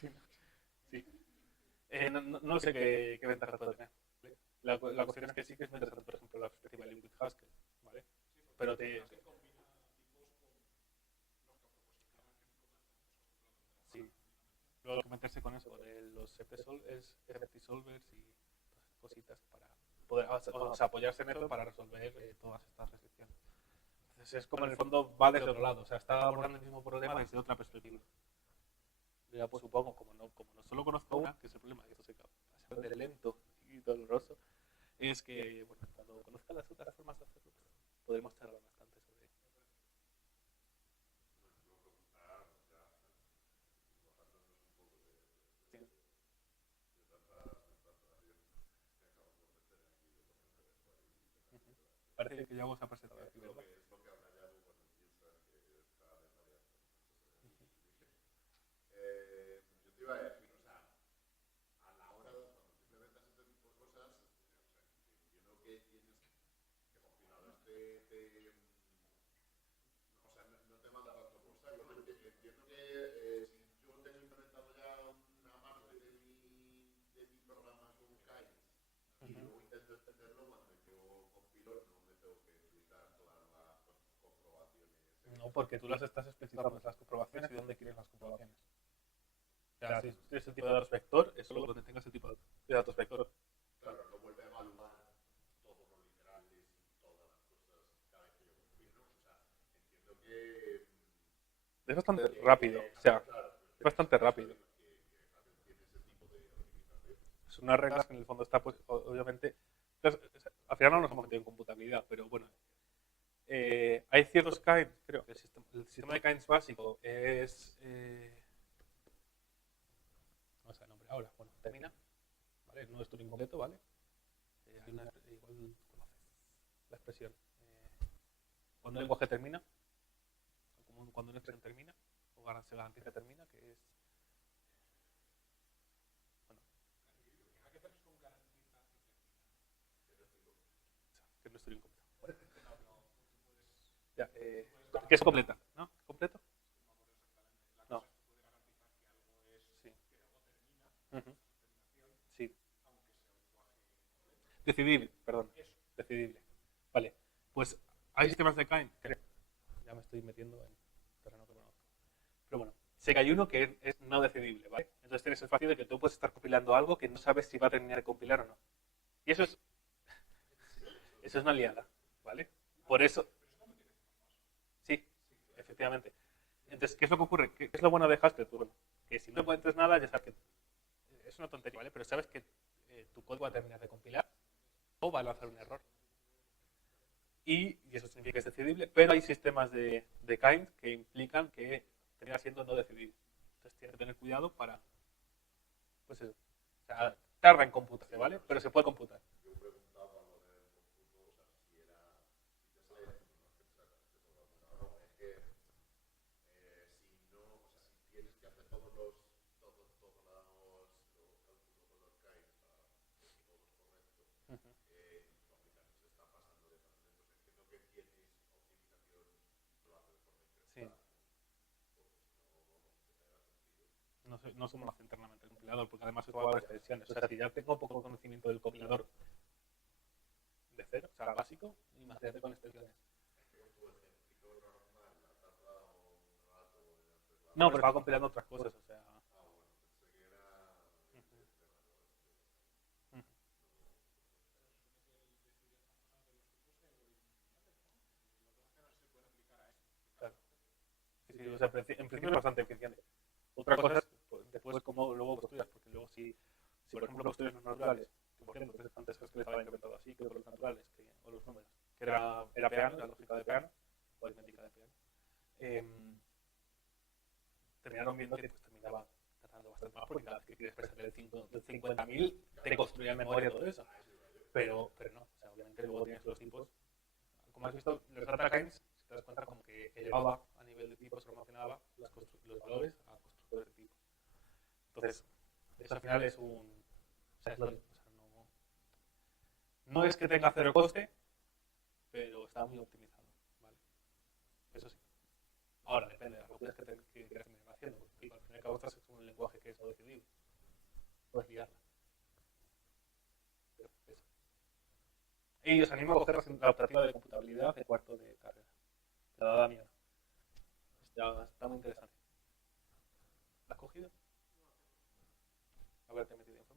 Sí. No sé qué ventajas puede tener. La cuestión es que sí que es muy interesante, por ejemplo, la perspectiva de Liquid Haskell, ¿vale? Pero sí, luego meterse con eso, de los FT solvers y todas esas cositas para poder apoyarse en eso para resolver todas estas restricciones. Entonces es como en el fondo va desde otro lado, o sea, está abordando el mismo problema desde otra perspectiva. Ya pues supongo, como no solo conozco una, que es el problema, que esto se bastante lento y doloroso, es que, bueno, cuando conozca las otras formas de hacerlo, podremos charlar bastante sobre ello. Sí. Ujú. Parece que ya vamos a presentar aquí, ¿verdad? Yo te iba a decir, o sea, a la hora de cuando tú implementas este tipo de cosas, entiendo que tienes que compiladores o sea, no te manda tanto por saco, ¿no? Entiendo que si yo tengo implementado ya una parte de mi programa con Kite y luego intento extenderlo, cuando yo compilo no me tengo que utilizar todas las comprobaciones. No, porque tú las estás especificando las comprobaciones y dónde quieres las comprobaciones. O sea, si tienes el tipo de datos vector, es solo donde tengas el tipo de datos vector. Claro, no vuelve a evaluar todos los literales y todas las cosas cada vez que yo compilo, ¿no? O sea, entiendo que Es bastante rápido, o sea, es bastante rápido. Es una regla que en el fondo está, pues, obviamente, entonces, al final no nos hemos metido en computabilidad, pero bueno, hay ciertos kinds, creo que el sistema de kinds básico es, no sé el nombre ahora, bueno, termina, ¿vale? No es Turing completo, ¿vale? Hay igual conoces la expresión. Cuando un lenguaje termina, o cuando una expresión termina, o se garantiza que termina, que es, bueno, que no es Turing completo. Ya, que es completa, ¿no? ¿Completo? No. Sí. Ujú. Sí. Decidible, perdón. Decidible. Vale. Pues hay sistemas de kind, creo. Ya me estoy metiendo en terreno que conozco. Pero bueno, sé que hay uno que es no decidible, ¿vale? Entonces tienes el fácil de que tú puedes estar compilando algo que no sabes si va a terminar de compilar o no. Y eso es una liada, ¿vale? Por eso, sí, efectivamente. Entonces, ¿qué es lo que ocurre? ¿Qué es lo bueno de Haskell? Pues bueno, que si no encuentras nada, ya sabes que es una tontería, ¿vale? Pero sabes que tu código va a terminar de compilar o va a lanzar un error. Y eso significa que es decidible, pero hay sistemas de kind que implican que termina siendo no decidible. Entonces tienes que tener cuidado para, pues eso. O sea, tarda en computarse, ¿vale? Pero se puede computar. yo preguntaba lo del cómputo, o sea, si era, si te sale, no, es que si no, o sea, si tienes que hacer todos los cálculos con los kites para que todo es correcto, no se hace internamente el compilador, porque además es igual a extensiones. O sea, si ya tengo poco conocimiento del compilador de cero, o sea, básico, imagínate con extensiones. No, pero estaba compilando otras cosas, o sea. Ujú. Claro. Sí, sí, o sea, en principio es bastante eficiente. Otra cosa es pues, después cómo luego construyas, porque luego si por ejemplo construyes los naturales, que por ejemplo, antes es que estaba implementado así, que los naturales, o los números, que era peano, la lógica de peano, o aritmética de peano, terminaron viendo que pues, terminaba tardando bastante más, porque cada vez que quieres expresar el 50.000 te construye en memoria todo eso. Pero no, o sea, obviamente luego tienes los tipos. Como has visto, los data kinds, si te das cuenta, como que elevaba a nivel de tipos, almacenaba los valores a constructores de tipo. Entonces, eso al final es un. O sea, no es que tenga cero coste, pero está muy optimizado. ¿Vale? Eso sí. Ahora, depende de las locuras que quieras seguir haciendo. Porque al fin y al cabo estás en un lenguaje que es decidido. Puedes liarla. Pero eso. Y os animo a coger la optativa de computabilidad de cuarto de carrera. Te la da miedo. Está muy interesante. ¿La has cogido? A ver, te he metido.